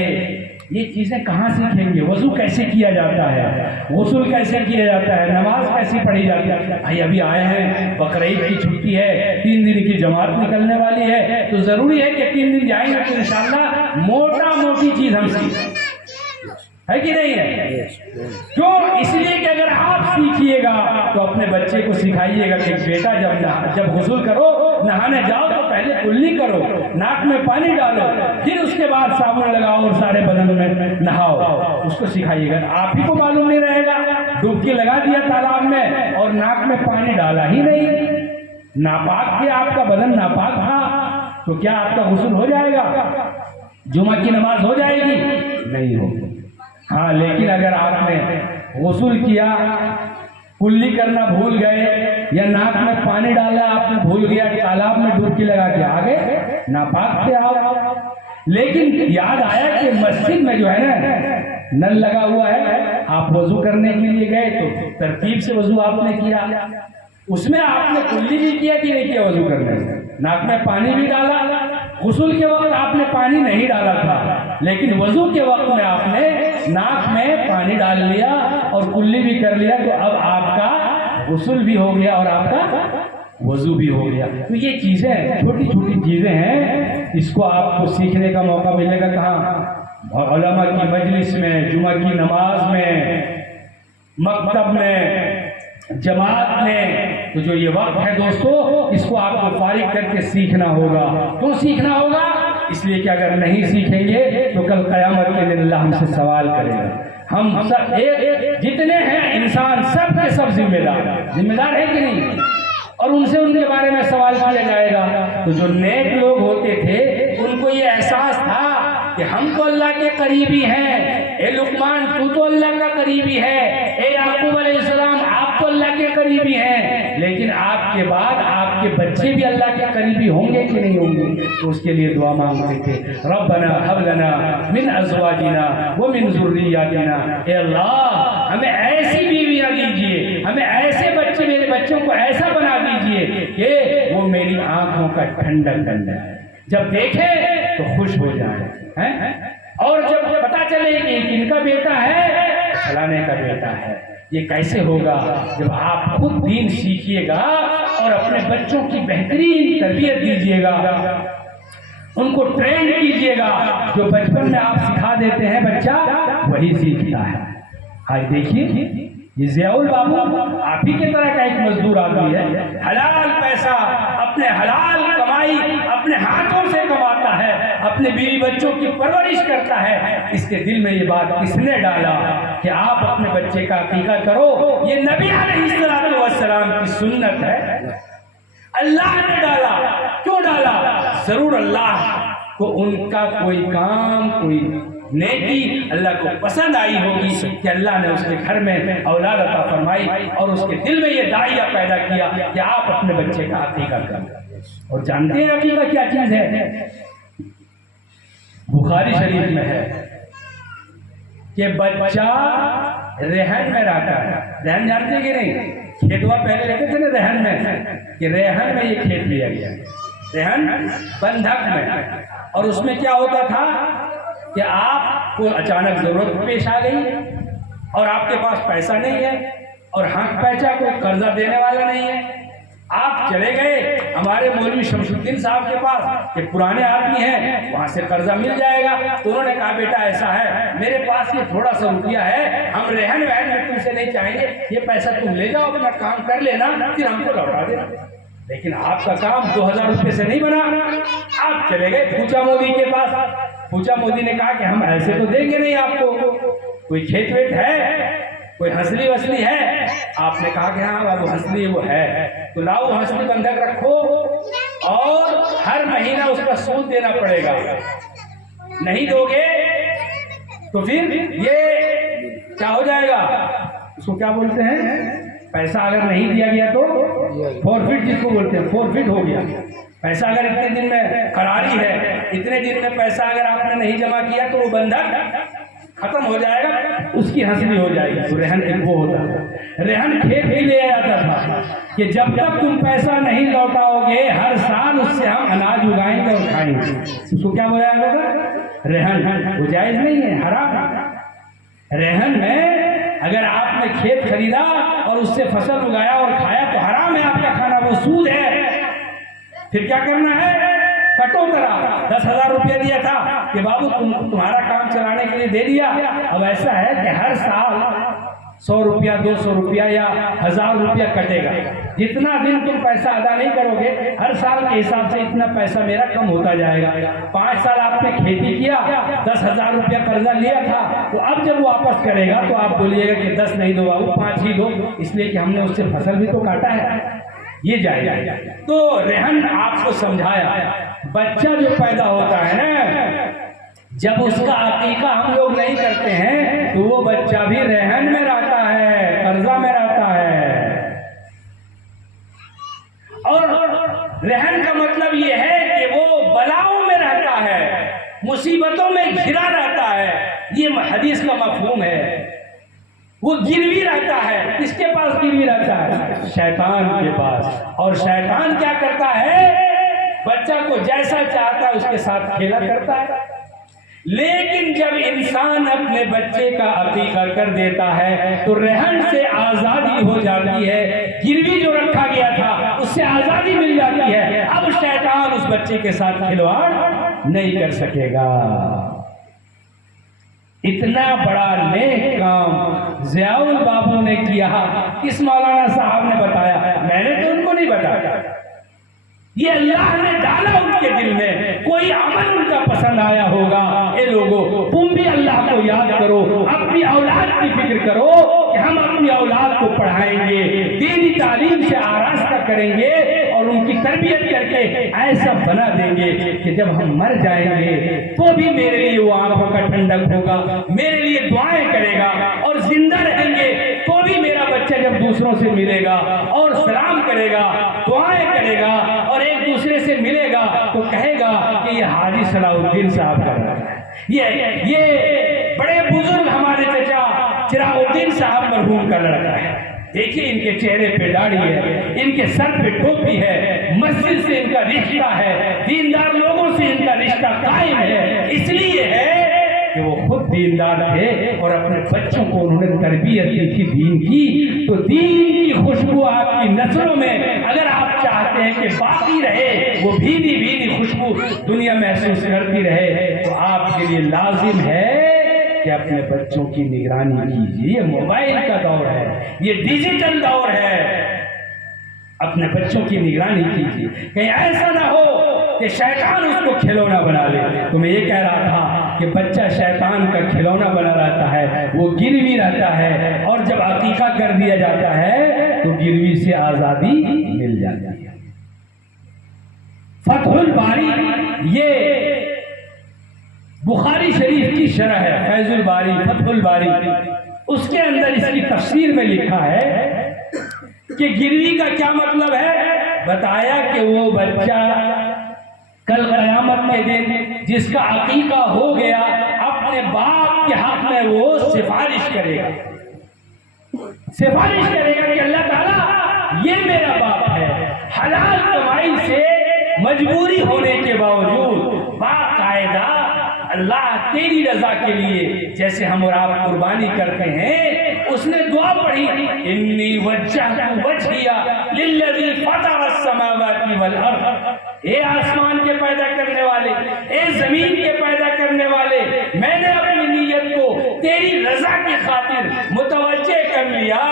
یہ چیزیں کہاں سیکھیں گے؟ وضو کیسے کیا جاتا ہے، غسل کیسے کیا جاتا ہے، نماز کیسی پڑھی جاتی ہے؟ بھائی ابھی آئے ہیں، بقرعید کی چھٹی ہے، 3 دن کی جماعت نکلنے والی ہے، تو ضروری ہے کہ 3 دن جائیں گے تو انشاءاللہ موٹی چیز ہم سیکھیں، ہے کہ نہیں ہے؟ کیوں؟ اس لیے کہ اگر آپ سیکھیے گا تو اپنے بچے کو سکھائیے گا کہ بیٹا جب غسل کرو، نہانے جاؤ تو پہلے کلی کرو، ناک میں پانی ڈالو، پھر اس کے بعد صابن لگاؤ اور سارے بدن میں نہاؤ. اس کو سکھائیے گا. آپ ہی کو معلوم نہیں رہے گا، ڈبکی لگا دیا تالاب میں اور ناک میں پانی ڈالا ہی نہیں، ناپاک تھے، آپ کا بدن ناپاک تھا، تو کیا آپ کا غسل ہو جائے گا؟ جمعہ کی نماز ہو جائے گی؟ نہیں ہوگی. ہاں لیکن اگر آپ نے غسل کیا، کلی کرنا بھول گئے، یا ناک میں پانی ڈالا آپ نے بھول گیا، تالاب میں ڈبکی لگا کے آگے، ناپاک تھے آپ. لیکن یاد آیا کہ مسجد میں جو ہے نا نل لگا ہوا ہے، آپ وضو کرنے کے لیے گئے تو ترتیب سے وضو آپ نے کیا، اس میں آپ نے کلی بھی کیا کہ نہیں کیا وضو کرنے سے؟ ناک میں پانی بھی ڈالا. غسل کے وقت آپ نے پانی نہیں ڈالا تھا، لیکن وضو کے وقت میں آپ نے ناک میں پانی ڈال لیا اور کلی بھی کر لیا، تو اب آپ کا غسل بھی ہو گیا اور آپ کا وضو بھی ہو گیا. تو یہ چیزیں چھوٹی چیزیں ہیں، اس کو آپ کو سیکھنے کا موقع ملے گا کہاں؟ علماء کی مجلس میں، جمعہ کی نماز میں، مکتب میں، جماعت میں. تو جو یہ وقت ہے دوستو، اس کو آپ کو فارغ کر کے سیکھنا ہوگا. کیوں سیکھنا ہوگا؟ اس لیے کہ اگر نہیں سیکھیں گے تو کل قیامت کے دن اللہ ہم سے سوال کرے گا. ہم سب جتنے ہیں انسان، سب کے سب ذمہ دار ہے کہ نہیں؟ اور ان سے ان کے بارے میں سوال کیا جائے گا. تو جو نیک لوگ ہوتے تھے ان کو یہ احساس تھا کہ ہم تو اللہ کے قریبی ہیں. اے لقمان تو تو اللہ کا قریبی ہے، اے یعقوب علیہ السلام آپ تو اللہ کے قریبی ہیں، لیکن آپ کے بعد آپ کے بچے بھی اللہ کے قریبی ہوں گے کہ نہیں ہوں گے؟ تو اس کے لیے دعا مانگتے تھے، ربنا هب لنا من ازواجنا ومن ذریاتنا. اے اللہ ہمیں ایسی بیویاں دیجیے، ہمیں ایسے بچے، میرے بچوں کو ایسا بنا دیجیے کہ وہ میری آنکھوں کا ٹھنڈک بن جائے، جب دیکھے تو خوش ہو جائے، اور جب پتا چلے کہ کن کا بیٹا ہے، فلانے کا بیٹا ہے. یہ کیسے ہوگا؟ جب آپ خود دین سیکھیے گا اور اپنے بچوں کی بہترین تربیت دیجیے گا، ان کو ٹرین کیجیے گا. جو بچپن میں آپ سکھا دیتے ہیں بچہ وہی سیکھتا ہے. آج دیکھیے یہ ضیاء البابو آپ ہی کی طرح کا ایک مزدور آدمی ہے، حلال پیسہ، اپنے حلال کمائی اپنے ہاتھوں سے کماتا ہے، اپنے بیوی بچوں کی پرورش کرتا ہے. اس کے دل میں یہ بات کس نے ڈالا کہ آپ اپنے بچے کا عقیقہ کرو؟ یہ نبی علیہ السلام کی سنت ہے. اللہ نے ڈالا. کیوں ڈالا؟ ضرور اللہ کو ان کا کوئی کام، کوئی نیکی اللہ کو پسند آئی ہوگی کہ اللہ نے اس کے گھر میں اولاد عطا فرمائی اور اس کے دل میں یہ داعیہ پیدا کیا کہ آپ اپنے بچے کا عقیقہ کریں. اور جانتے ہیں عقیقہ کیا چیز ہے؟ بخاری شریف میں ہے کہ بچہ رہن میں رہتا ہے. رہن جانتے کہ نہیں؟ کھیتوا پہلے رہتے تھے نا رہن میں، کہ رہن میں یہ کھیت لیا گیا، رہن بندھک میں. اور اس میں کیا ہوتا تھا کہ آپ کو اچانک ضرورت پیش آ گئی اور آپ کے پاس پیسہ نہیں ہے اور حق پیچا کوئی قرضہ دینے والا نہیں ہے. آپ چلے گئے ہمارے مولوی شمس الدین صاحب کے پاس، کہ پرانے آدمی ہیں وہاں سے قرضہ مل جائے گا. تو انہوں نے کہا بیٹا ایسا ہے، میرے پاس یہ تھوڑا سا روپیہ ہے، ہم رہن وہن میں تم سے نہیں چاہیں گے، یہ پیسہ تم لے جاؤ، اپنا کام کر لینا، پھر ہم کو لوٹا دینا. لیکن آپ کا کام 2000 روپے سے نہیں بنا. آپ چلے گئے پھوچا مودی کے پاس. پھوچا مودی نے کہا کہ ہم ایسے تو دیں گے نہیں آپ کو، کوئی کھیت ویت ہے، کوئی ہنسلی وسلی ہے؟ آپ نے کہا کہ ہاں وہ ہنسلی وہ ہے، تو لاؤ ہنسلی بندھک رکھو اور ہر مہینہ اس کا سود دینا پڑے گا. نہیں دو گے تو پھر یہ کیا ہو جائے گا، اس کو کیا بولتے ہیں، پیسہ اگر نہیں دیا گیا تو فورفٹ، جس کو بولتے ہیں فورفٹ ہو گیا. پیسہ اگر اتنے دن میں قراری ہے، اتنے دن میں پیسہ اگر آپ نے نہیں جمع کیا تو وہ بندھک ختم ہو جائے گا، اس کی ہنسلی ہو جائے گی. تو رہن ایک وہ ہوتا تھا. رہن کھیت بھی لے جاتا تھا کہ جب تک تم پیسہ نہیں لوٹاؤ گے ہر سال اس سے ہم اناج اگائیں گے اور کھائیں گے. اس کو کیا بولا جاتا تھا؟ رہن. وہ جائز نہیں ہے، حرام ہے. رہن میں اگر آپ نے کھیت خریدا اور اس سے فصل اگایا اور کھایا تو حرام ہے آپ کا کھانا، وہ سود ہے. پھر کیا کرنا ہے؟ کٹو کرا. 10,000 روپیہ دیا تھا کہ بابو تمہارا کام چلانے کے لیے دے دیا. اب ایسا ہے کہ ہر سال 100 روپیہ 200 روپیہ یا 1000 روپیہ کٹے گا. جتنا دن تم پیسہ ادا نہیں کرو گے ہر سال کے حساب سے اتنا پیسہ میرا کم ہوتا جائے گا. 5 سال آپ نے کھیتی کیا، 10,000 روپیہ قرضہ لیا تھا، تو اب جب واپس کرے گا تو آپ بولیے گا کہ 10 نہیں دو بابو 5 ہی دو، اس لیے کہ ہم نے اس سے فصل بھی تو کاٹا ہے. یہ جائے. تو رہن آپ کو سمجھایا. بچہ جو پیدا ہوتا ہے نا، جب اس کا عقیقہ ہم لوگ نہیں کرتے ہیں تو وہ بچہ بھی رہن میں رہتا ہے، قرضہ میں رہتا ہے. اور رہن کا مطلب یہ ہے کہ وہ بلاؤں میں رہتا ہے، مصیبتوں میں گھرا رہتا ہے. یہ حدیث کا مفہوم ہے. وہ گروی رہتا ہے. کس کے پاس گروی رہتا ہے؟ شیطان کے پاس. اور شیطان کیا کرتا ہے؟ بچہ کو جیسا چاہتا ہے اس کے ساتھ کھیلا کرتا ہے. لیکن جب انسان اپنے بچے کا عقیقہ کر دیتا ہے تو رہن سے آزادی ہو جاتی ہے. گروی جو رکھا گیا تھا اس سے آزادی مل جاتی ہے. اب شیطان اس بچے کے ساتھ کھلواڑ نہیں کر سکے گا. اتنا بڑا نیک کام ضیاء البابو نے کیا. کس مولانا صاحب نے بتایا؟ میں نے تو ان کو نہیں بتایا، یہ اللہ نے ڈالا ان کے دل میں. کوئی عمل ان کا پسند آیا ہوگا. اے لوگوں، تم بھی اللہ کو یاد کرو، اپنی اولاد کی فکر کرو کہ ہم اپنی اولاد کو پڑھائیں گے، دینی تعلیم سے آراستہ کریں گے اور ان کی تربیت کر کے ایسا بنا دیں گے کہ جب ہم مر جائیں گے تو بھی میرے لیے وہ آنکھوں کا ٹھنڈک ہوگا، میرے لیے دعائیں کرے گا. اور زندہ رہیں گے تو بھی میرا بچہ جب دوسروں سے ملے گا اور سلام کرے گا، دعائیں کرے گا اور ایک دوسرے سے ملے گا تو کہے گا کہ یہ حاجی صلاح الدین صاحب کا لڑکا ہے، یہ بڑے بزرگ ہمارے چچا چراغ الدین صاحب مرحوم کا لڑکا ہے. دیکھیے ان کے چہرے پہ داڑھی ہے، ان کے سر پہ ٹوپی ہے، مسجد سے ان کا رشتہ ہے، دیندار لوگوں سے ان کا رشتہ قائم ہے. اس لیے ہے کہ وہ خود دیندار تھے اور اپنے بچوں کو انہوں نے تربیت دی تھی دین کی. تو دین کی خوشبو آپ کی نسلوں میں اگر آپ چاہتے ہیں کہ باقی رہے، وہ بھینی بھینی خوشبو دنیا محسوس کرتی رہے، تو آپ کے لیے لازم ہے کہ اپنے بچوں کی نگرانی کیجیے. یہ موبائل کا دور ہے، یہ ڈیجیٹل دور ہے. اپنے بچوں کی نگرانی کیجیے، کہیں ایسا نہ ہو کہ شیطان اس کو کھلونا بنا لے. تو میں یہ کہہ رہا تھا کہ بچہ شیطان کا کھلونا بنا رہتا ہے، وہ گروی رہتا ہے، اور جب عقیقہ کر دیا جاتا ہے تو گروی سے آزادی مل جاتی ہے. فتح الباری یہ بخاری شریف کی شرح ہے، فیض الباری فتح الباری. اس کے اندر اس کی تفسیر میں لکھا ہے کہ گروی کا کیا مطلب ہے؟ بتایا کہ وہ بچہ کل قیامت کے دن جس کا عقیقہ ہو گیا اپنے باپ کے حق میں وہ سفارش کرے گا کہ اللہ تعالیٰ یہ میرا باپ ہے، حلال کمائی سے مجبوری ہونے کے باوجود باقاعدہ اللہ تیری رضا کے لیے جیسے ہم اور آپ قربانی کرتے ہیں، اس نے دعا پڑھی انی وجہت وجہی للذی فطر السماوات والارض، اے آسمان کے پیدا کرنے والے، اے زمین کے پیدا کرنے والے، میں نے اپنی نیت کو تیری رضا کی خاطر متوجہ کر لیا،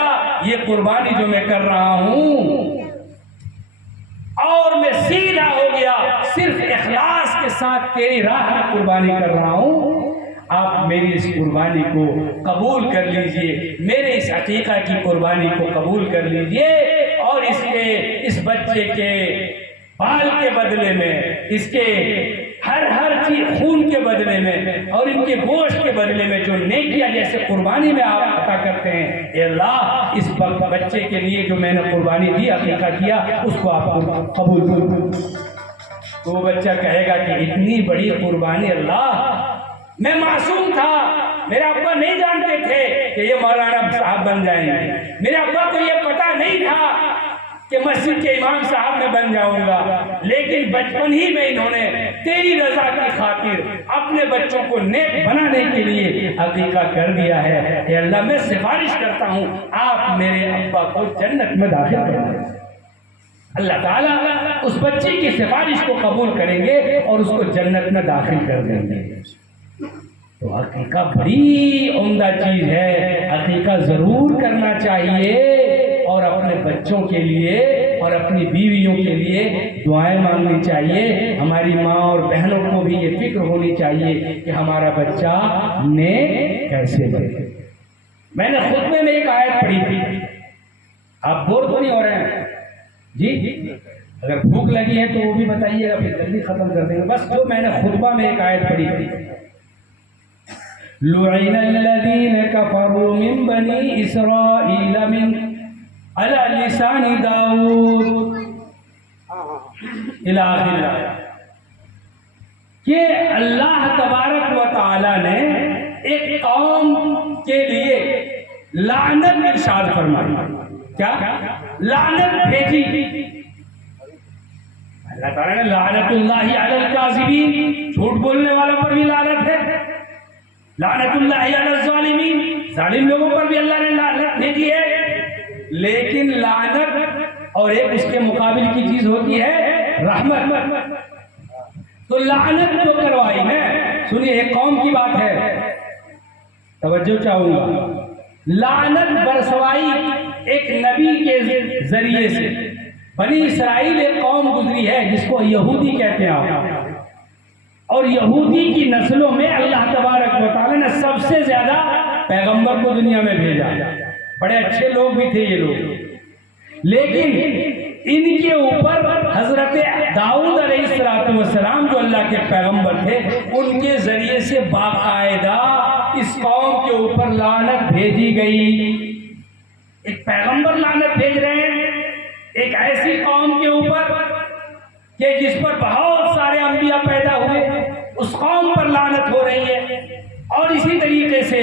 یہ قربانی جو میں کر رہا ہوں اور میں سیدھا ہو گیا، صرف اخلاص کے ساتھ تیری راہ میں قربانی کر رہا ہوں، آپ میری اس قربانی کو قبول کر لیجئے، میرے اس عقیقہ کی قربانی کو قبول کر لیجئے، اور اس بچے کے بال کے بدلے میں، اس کے ہر چیز خون کے بدلے میں اور ان کے گوشت کے بدلے میں جو نیکیاں جیسے قربانی میں آپ عطا کرتے ہیں، اے اللہ اس بچے کے لیے جو میں نے قربانی دی، عقیقہ کیا، اس کو آپ قبول کرو۔ تو وہ بچہ کہے گا کہ اتنی بڑی قربانی اللہ، میں معصوم تھا، میرے ابا نہیں جانتے تھے کہ یہ مولانا صاحب بن جائیں گے، میرے ابا کو یہ پتا نہیں تھا کہ مسجد کے امام صاحب میں بن جاؤں گا، لیکن بچپن ہی میں انہوں نے تیری رضا کی خاطر اپنے بچوں کو نیک بنانے کے لیے عقیقہ کر دیا ہے، اے اللہ میں سفارش کرتا ہوں آپ میرے ابا کو جنت میں داخل کر دیں۔ اللہ تعالیٰ اس بچے کی سفارش کو قبول کریں گے اور اس کو جنت میں داخل کر دیں گے۔ تو عقیقہ بڑی عمدہ چیز ہے، عقیقہ ضرور کرنا چاہیے، اور اپنے بچوں کے لیے اور اپنی بیویوں کے لیے دعائیں مانگنی چاہیے۔ ہماری ماں اور بہنوں کو بھی یہ فکر ہونی چاہیے کہ ہمارا بچہ نیک کیسے بنے۔ میں نے خطبے میں ایک آیت پڑھی تھی، آپ بور تو نہیں ہو رہے ہیں جی؟ اگر بھوک لگی ہے تو وہ بھی بتائیے گا، پھر جلدی ختم کر دیں گے۔ بس جو میں نے خطبہ میں ایک آیت پڑھی تھی، لعن الذین کفروا من بنی اسرائیل من علی لسان داؤد الی آخر، کہ اللہ تبارک و تعالی نے ایک قوم کے لیے لعنت ارشاد فرمائی۔ کیا لعنت بھیجی؟ اللہ تعالیٰ نے لعنت اللہ علی الکاذبین، جھوٹ بولنے والوں پر بھی لعنت ہے، لعنت اللہ علی الظالمین، ظالم لوگوں پر بھی اللہ نے لعنت بھیجی ہے۔ لیکن لعنت اور ایک اس کے مقابل کی چیز ہوتی ہے رحمت۔ تو لعنت جو کروائی ہے، سنیے ایک قوم کی بات ہے، توجہ چاہوں گا، لعنت برسوائی ایک نبی کے ذریعے سے۔ بنی اسرائیل ایک قوم گزری ہے جس کو یہودی کہتے ہیں، اور یہودی کی نسلوں میں اللہ تبارک و تعالی نے سب سے زیادہ پیغمبر کو دنیا میں بھیجا، بڑے اچھے لوگ بھی تھے یہ لوگ، لیکن ان کے اوپر حضرت داؤد علیہ السلام جو اللہ کے پیغمبر تھے، ان کے ذریعے سے باقاعدہ اس قوم کے اوپر لعنت بھیجی گئی۔ ایک پیغمبر لعنت بھیج رہے ہیں ایک ایسی قوم کے اوپر کہ جس پر بہت سارے انبیاء پیدا ہوئے، اس قوم پر لعنت ہو رہی ہے۔ اور اسی طریقے سے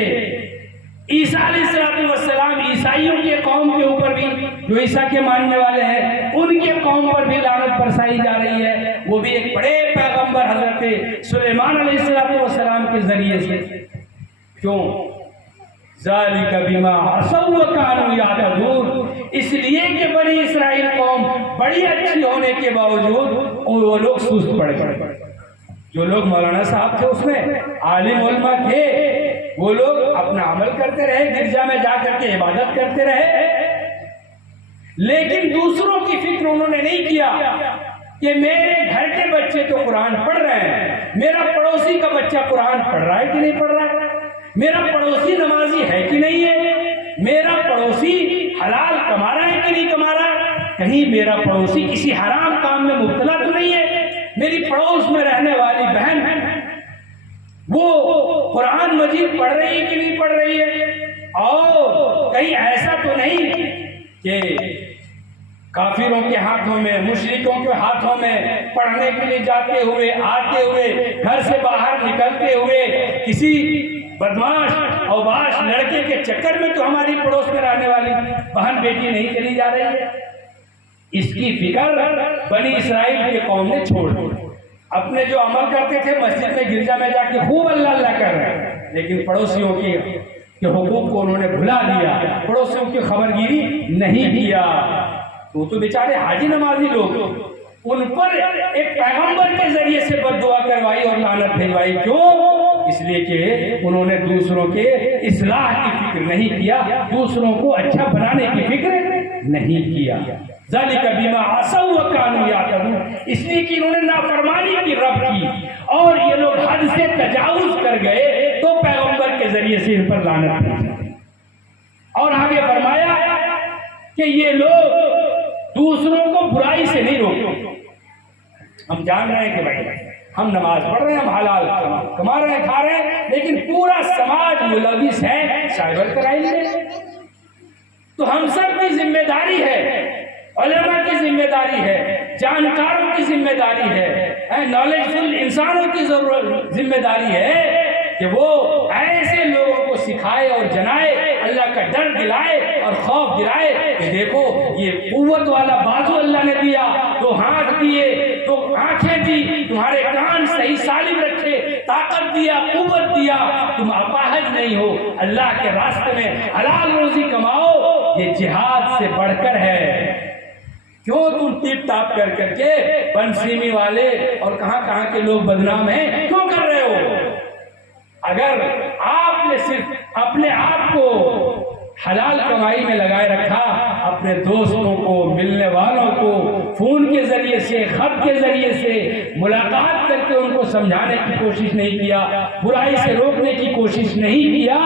عیسیٰ علیہ السلام عیسائیوں کے قوم کے اوپر بھی، جو عیسیٰ کے ماننے والے ہیں، ان کے قوم پر بھی لعنت برسائی جا رہی ہے، وہ بھی ایک بڑے پیغمبر حضرت سلیمان علیہ السلام کے ذریعے سے۔ کیوں؟ ذالک بما عصوا وکانوا یعتدون، اس لیے کہ بنی اسرائیل قوم بڑی اچھی ہونے کے باوجود وہ لوگ سست پڑ گئے۔ جو لوگ مولانا صاحب تھے اس میں عالم علماء تھے، وہ لوگ اپنا عمل کرتے رہے، گرجا میں جا کر کے عبادت کرتے رہے، لیکن دوسروں کی فکر انہوں نے نہیں کیا کہ میرے گھر کے بچے تو قرآن پڑھ رہے ہیں، میرا پڑوسی کا بچہ قرآن پڑھ رہا ہے کہ نہیں پڑھ رہا ہے، میرا پڑوسی نمازی ہے کہ نہیں ہے، میرا پڑوسی حلال کما رہا ہے کہ نہیں کما رہا ہے، کہیں میرا پڑوسی کسی حرام کام میں مبتلا تو نہیں ہے، میری پڑوس میں رہنے والی بہن وہ قرآن مجید پڑھ رہی ہے کہ نہیں پڑھ رہی ہے، اور کہیں ایسا تو نہیں کہ کافروں کے ہاتھوں میں، مشرکوں کے ہاتھوں میں پڑھنے کے لیے جاتے ہوئے، آتے ہوئے، گھر سے باہر نکلتے ہوئے کسی بدماش اوباش لڑکے کے چکر میں تو ہماری پڑوس میں رہنے والی بہن بیٹی نہیں چلی جا رہی ہے۔ اس کی فکر بنی اسرائیل کی قوم نے چھوڑ دی۔ اپنے جو عمل کرتے تھے مسجد میں گرجا میں جا کے خوب اللہ اللہ کر رہے ہیں، لیکن پڑوسیوں کے حقوق کو انہوں نے بھلا دیا، پڑوسیوں کی خبرگیری نہیں کیا۔ تو بیچارے حاجی نمازی لوگ، ان پر ایک پیغمبر کے ذریعے سے بد دعا کروائی اور لعنت بھیجوائی۔ کیوں؟ اس لیے کہ انہوں نے دوسروں کے اصلاح کی فکر نہیں کیا، دوسروں کو اچھا بنانے کی فکر نہیں کیا۔ ذالک بما عصوا وکانوا یعتدون، اس لیے کہ انہوں نے نافرمانی کی رب کی اور یہ لوگ حد سے تجاوز کر گئے تو پیغمبر کے ذریعے سے ان پر لعنت بھیجی۔ اور آگے فرمایا کہ یہ لوگ دوسروں کو برائی سے نہیں روکتے۔ ہم جان رہے ہیں کہ بھائی ہم نماز پڑھ رہے ہیں، ہم حلال کما رہے ہیں، کھا رہے ہیں، لیکن پورا سماج ملوث ہے سائبر کرائم میں۔ تو ہم سب کی ذمہ داری ہے، علماء کی ذمہ داری ہے، جانکاروں کی ذمہ داری ہے، نالج فل انسانوں کی ذمہ داری ہے کہ وہ ایسے لوگوں کو سکھائے اور جنائے، اللہ کا ڈر دلائے اور خوف دلائے کہ دیکھو یہ قوت والا بازو اللہ نے دیا، تو ہاتھ دیے، تو آنکھیں دی، تمہارے کان صحیح سالم رکھے، طاقت دیا، قوت دیا، تم اپاہج نہیں ہو، اللہ کے راستے میں حلال روزی کماؤ، یہ جہاد سے بڑھ کر ہے۔ کیوں تم ٹیپ ٹاپ کر کر کے بنسیمی والے اور کہاں کے لوگ بدنام ہیں کیوں کر رہے ہو؟ اگر آپ نے صرف اپنے آپ کو حلال کمائی میں لگائے رکھا، اپنے دوستوں کو، ملنے والوں کو فون کے ذریعے سے، خط کے ذریعے سے ملاقات کر کے ان کو سمجھانے کی کوشش نہیں کیا، برائی سے روکنے کی کوشش نہیں کیا،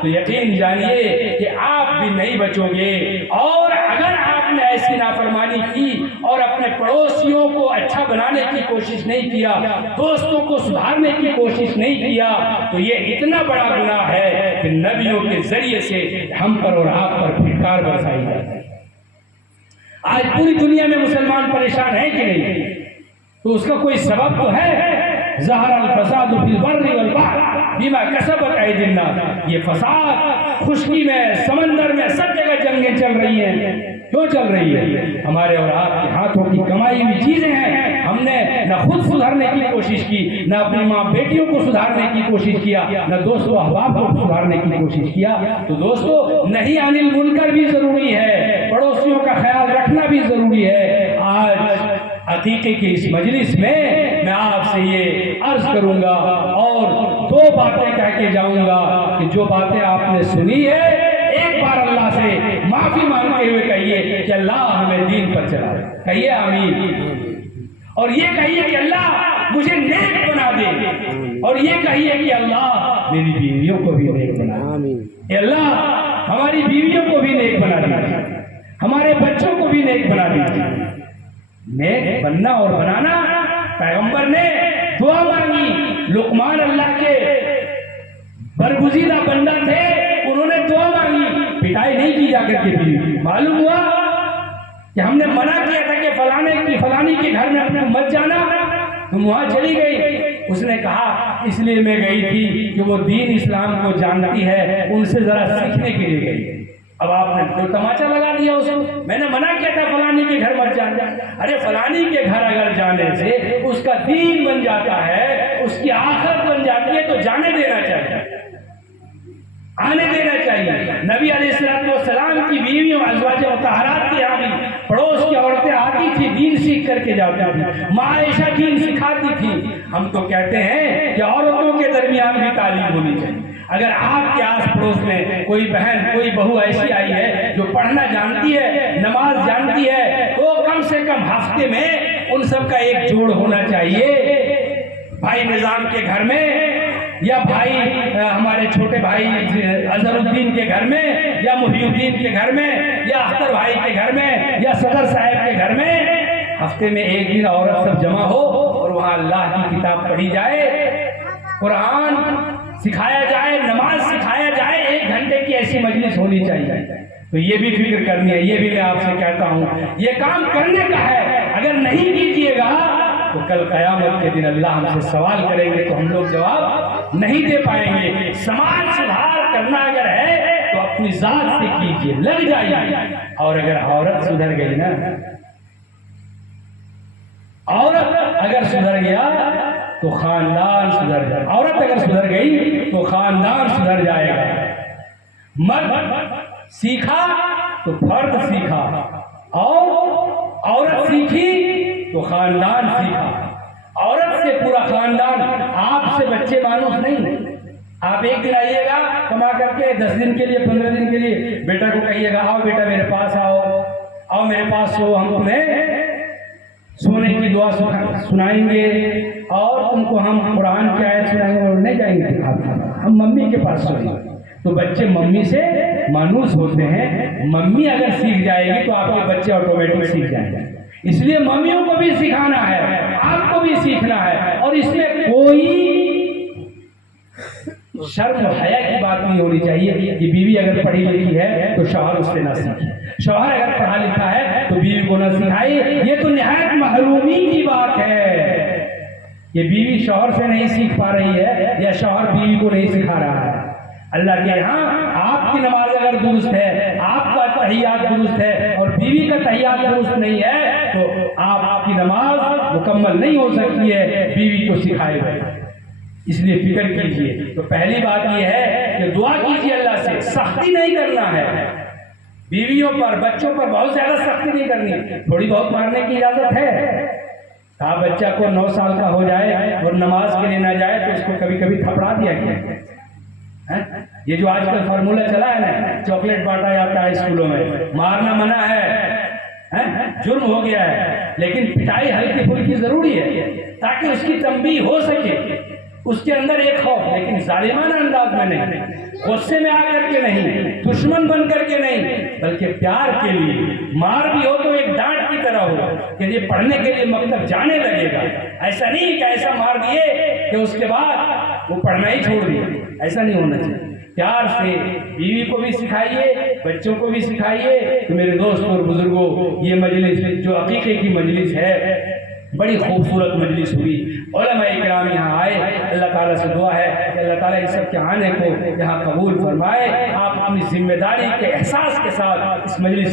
تو یقین جانیے کہ آپ بھی نہیں بچو گے۔ اور اگر آپ نے ایسی نافرمانی کی اور اپنے پڑوسیوں کو اچھا بنانے کی کوشش نہیں کیا، دوستوں کو سدھارنے کی کوشش نہیں کیا، تو یہ اتنا بڑا گناہ ہے کہ نبیوں کے ذریعے سے ہم پر اور آپ پر پھٹکار برسائی جاتی ہے۔ آج پوری دنیا میں مسلمان پریشان ہیں کہ نہیں؟ تو اس کا کوئی سبب تو ہے۔ ظہر الفساد فی البر والبحر بما کسبت ایدی الناس، یہ فساد خشکی میں، سمندر میں، سب جگہ جنگیں چل رہی ہیں۔ کیوں چل رہی ہے؟ ہمارے اور آپ کے ہاتھوں کی کمائی ہوئی چیزیں ہیں، ہم نے نہ خود سدھارنے کی کوشش کی، نہ اپنی ماں بیٹیوں کو سدھارنے کی کوشش کیا، نہ دوست و احباب کو سدھارنے کی کوشش کیا۔ تو دوستو، نہیں عن المنکر بھی ضروری ہے، پڑوسیوں کا خیال رکھنا بھی ضروری ہے۔ آج عقیقے کی اس مجلس میں آپ سے یہ عرض کروں گا اور دو باتیں کہہ کے جاؤں گا کہ جو باتیں آپ نے سنی ہے، ایک بار اللہ سے معافی مانگتے ہوئے کہیے کہ اللہ ہمیں دین پر چلا، کہیے آمین۔ اور یہ کہیے کہ اللہ مجھے نیک بنا دے، اور یہ کہیے کہ اللہ میری بیویوں کو بھی نیک بنا دے، اللہ ہماری بیویوں کو بھی نیک بنا دے، ہمارے بچوں کو بھی نیک بنا دے۔ نیک بننا اور بنانا، پیغمبر نے دعا مانگی، لقمان اللہ کے برگزیدہ بندہ تھے، انہوں نے دعا مانگی، پٹائی نہیں کی جا کر کے بھی۔ معلوم ہوا کہ ہم نے منع کیا تھا کہ فلانی کے گھر میں مت جانا، تم وہاں چلی گئی۔ اس نے کہا اس لیے میں گئی تھی کہ وہ دین اسلام کو جانتی ہے، ان سے ذرا سیکھنے کے لیے گئی۔ اب آپ نے تو تماچا لگا دیا اس کو، میں نے منع کیا تھا فلانی کے گھر مت جانا۔ ارے فلانی کے گھر اگر جانے سے اس کا دین بن جاتا ہے، اس کی آخرت بن جاتی ہے، تو جانے دینا چاہیے، آنے دینا چاہیے۔ نبی علیہ السلام کی بیویوں ازواج مطہرات کی یہاں بھی پڑوس کی عورتیں آتی تھی، دین سیکھ کر کے جاتی تھی، ماں عائشہ دین سکھاتی تھی۔ ہم تو کہتے ہیں کہ عورتوں کے درمیان بھی تعلیم ہونی چاہیے۔ اگر آپ کے آس پڑوس میں کوئی بہن، کوئی بہو ایسی آئی ہے جو پڑھنا جانتی ہے، نماز جانتی ہے، تو کم سے کم ہفتے میں ان سب کا ایک جوڑ ہونا چاہیے۔ بھائی نظام کے گھر میں، یا بھائی ہمارے چھوٹے بھائی اظہر الدین کے گھر میں، یا محی الدین کے گھر میں، یا اختر بھائی کے گھر میں، یا صدر صاحب کے گھر میں ہفتے میں ایک دن عورت سب جمع ہو اور وہاں اللہ کی کتاب پڑھی جائے، قرآن سکھایا جائے، نماز سکھایا جائے، 1 گھنٹے کی ایسی مجلس ہونی چاہیے۔ تو یہ بھی فکر کرنی ہے، یہ بھی میں آپ سے کہتا ہوں، یہ کام کرنے کا ہے۔ اگر نہیں کیجیے گا تو کل قیامت کے دن اللہ ہم سے سوال کریں گے تو ہم لوگ جواب نہیں دے پائیں گے۔ سماج سدھار کرنا اگر ہے تو اپنی ذات سے کیجیے، لگ جائیے۔ اور اگر عورت سدھر گئی نا، عورت اگر سدھر گیا تو خاندان سدھر جائے، عورت اگر سدھر گئی تو خاندان سدھر جائے گا۔ مرد سیکھا تو فرد سیکھا، اور عورت سیکھی تو خاندان سیکھا۔ عورت سے پورا خاندان، آپ سے بچے مانوس نہیں۔ آپ ایک دن آئیے گا کما کر کے 10 دن کے لیے 15 دن کے لیے، بیٹا کو کہیے گا آؤ بیٹا میرے پاس آؤ میرے پاس سو، ہم تمہیں سونے کی دعا سنائیں گے اور تم کو ہم قرآن کی آیت سنائیں گے، اور نہیں جائیں گے ہم ممی کے پاس سوئیں گے۔ تو بچے ممی سے مانوس ہوتے ہیں، ممی اگر سیکھ جائے گی تو آپ کے بچے آٹومیٹک سیکھ جائیں گے۔ اس لیے ممیوں کو بھی سکھانا ہے، آپ کو بھی سیکھنا ہے، اور اس میں کوئی شرم و حیا کی بات نہیں ہونی چاہیے کہ بیوی اگر پڑھی لکھی ہے تو شوہر اس سے نہ سیکھے، شوہر اگر پڑھا لکھا ہے تو بیوی کو نہ سکھائے۔ یہ تو نہایت محرومی کی بات ہے کہ بیوی شوہر سے نہیں سیکھ پا رہی ہے یا شوہر بیوی کو نہیں سکھا رہا ہے۔ اللہ کے یہاں آپ کی نماز اگر درست ہے، آپ کا تحیات درست ہے اور بیوی کا تحیات درست نہیں ہے تو آپ کی نماز مکمل نہیں ہو سکتی ہے، بیوی کو سکھائے گا۔ اس لیے فکر کیجئے۔ تو پہلی بات یہ ہے کہ دعا کیجئے اللہ سے، سختی نہیں کرنا ہے، بیویوں پر بچوں پر بہت زیادہ سختی نہیں کرنی، تھوڑی بہت مارنے کی اجازت ہے۔ آپ بچہ کو 9 سال کا ہو جائے اور نماز کے لیے نہ جائے تو اس کو کبھی کبھی تھپڑا دیا گیا۔ یہ جو آج کل فارمولہ چلا ہے نا، چاکلیٹ بانٹا جاتا ہے اسکولوں میں، مارنا منع ہے، جرم ہو گیا ہے، لیکن پٹائی ہلکی پھلکی ضروری ہے تاکہ اس کی تنبیہ ہو سکے، اس کے اندر ایک خوف، لیکن ظالمانہ انداز میں نہیں، غصے میں آ کر کے نہیں، دشمن بن کر کے نہیں، بلکہ پیار کے لیے۔ مار بھی ہو تو ایک ڈانٹ کی طرح ہو کہ یہ پڑھنے کے لیے مکتب جانے لگے گا، ایسا نہیں کہ ایسا مار دیے کہ اس کے بعد وہ پڑھنا ہی چھوڑ دیے، ایسا نہیں ہونا چاہیے۔ پیار سے بیوی کو بھی سکھائیے، بچوں کو بھی سکھائیے۔ تو میرے دوست اور بزرگوں، یہ مجلس جو عقیقے کی مجلس ہے، بڑی خوبصورت مجلس ہوئی، علماء کرام یہاں آئے۔ اللہ تعالیٰ سے دعا ہے کہ اللہ تعالیٰ ان سب کے آنے کو یہاں قبول فرمائے۔ آپ اپنی ذمہ داری کے احساس کے ساتھ اس مجلس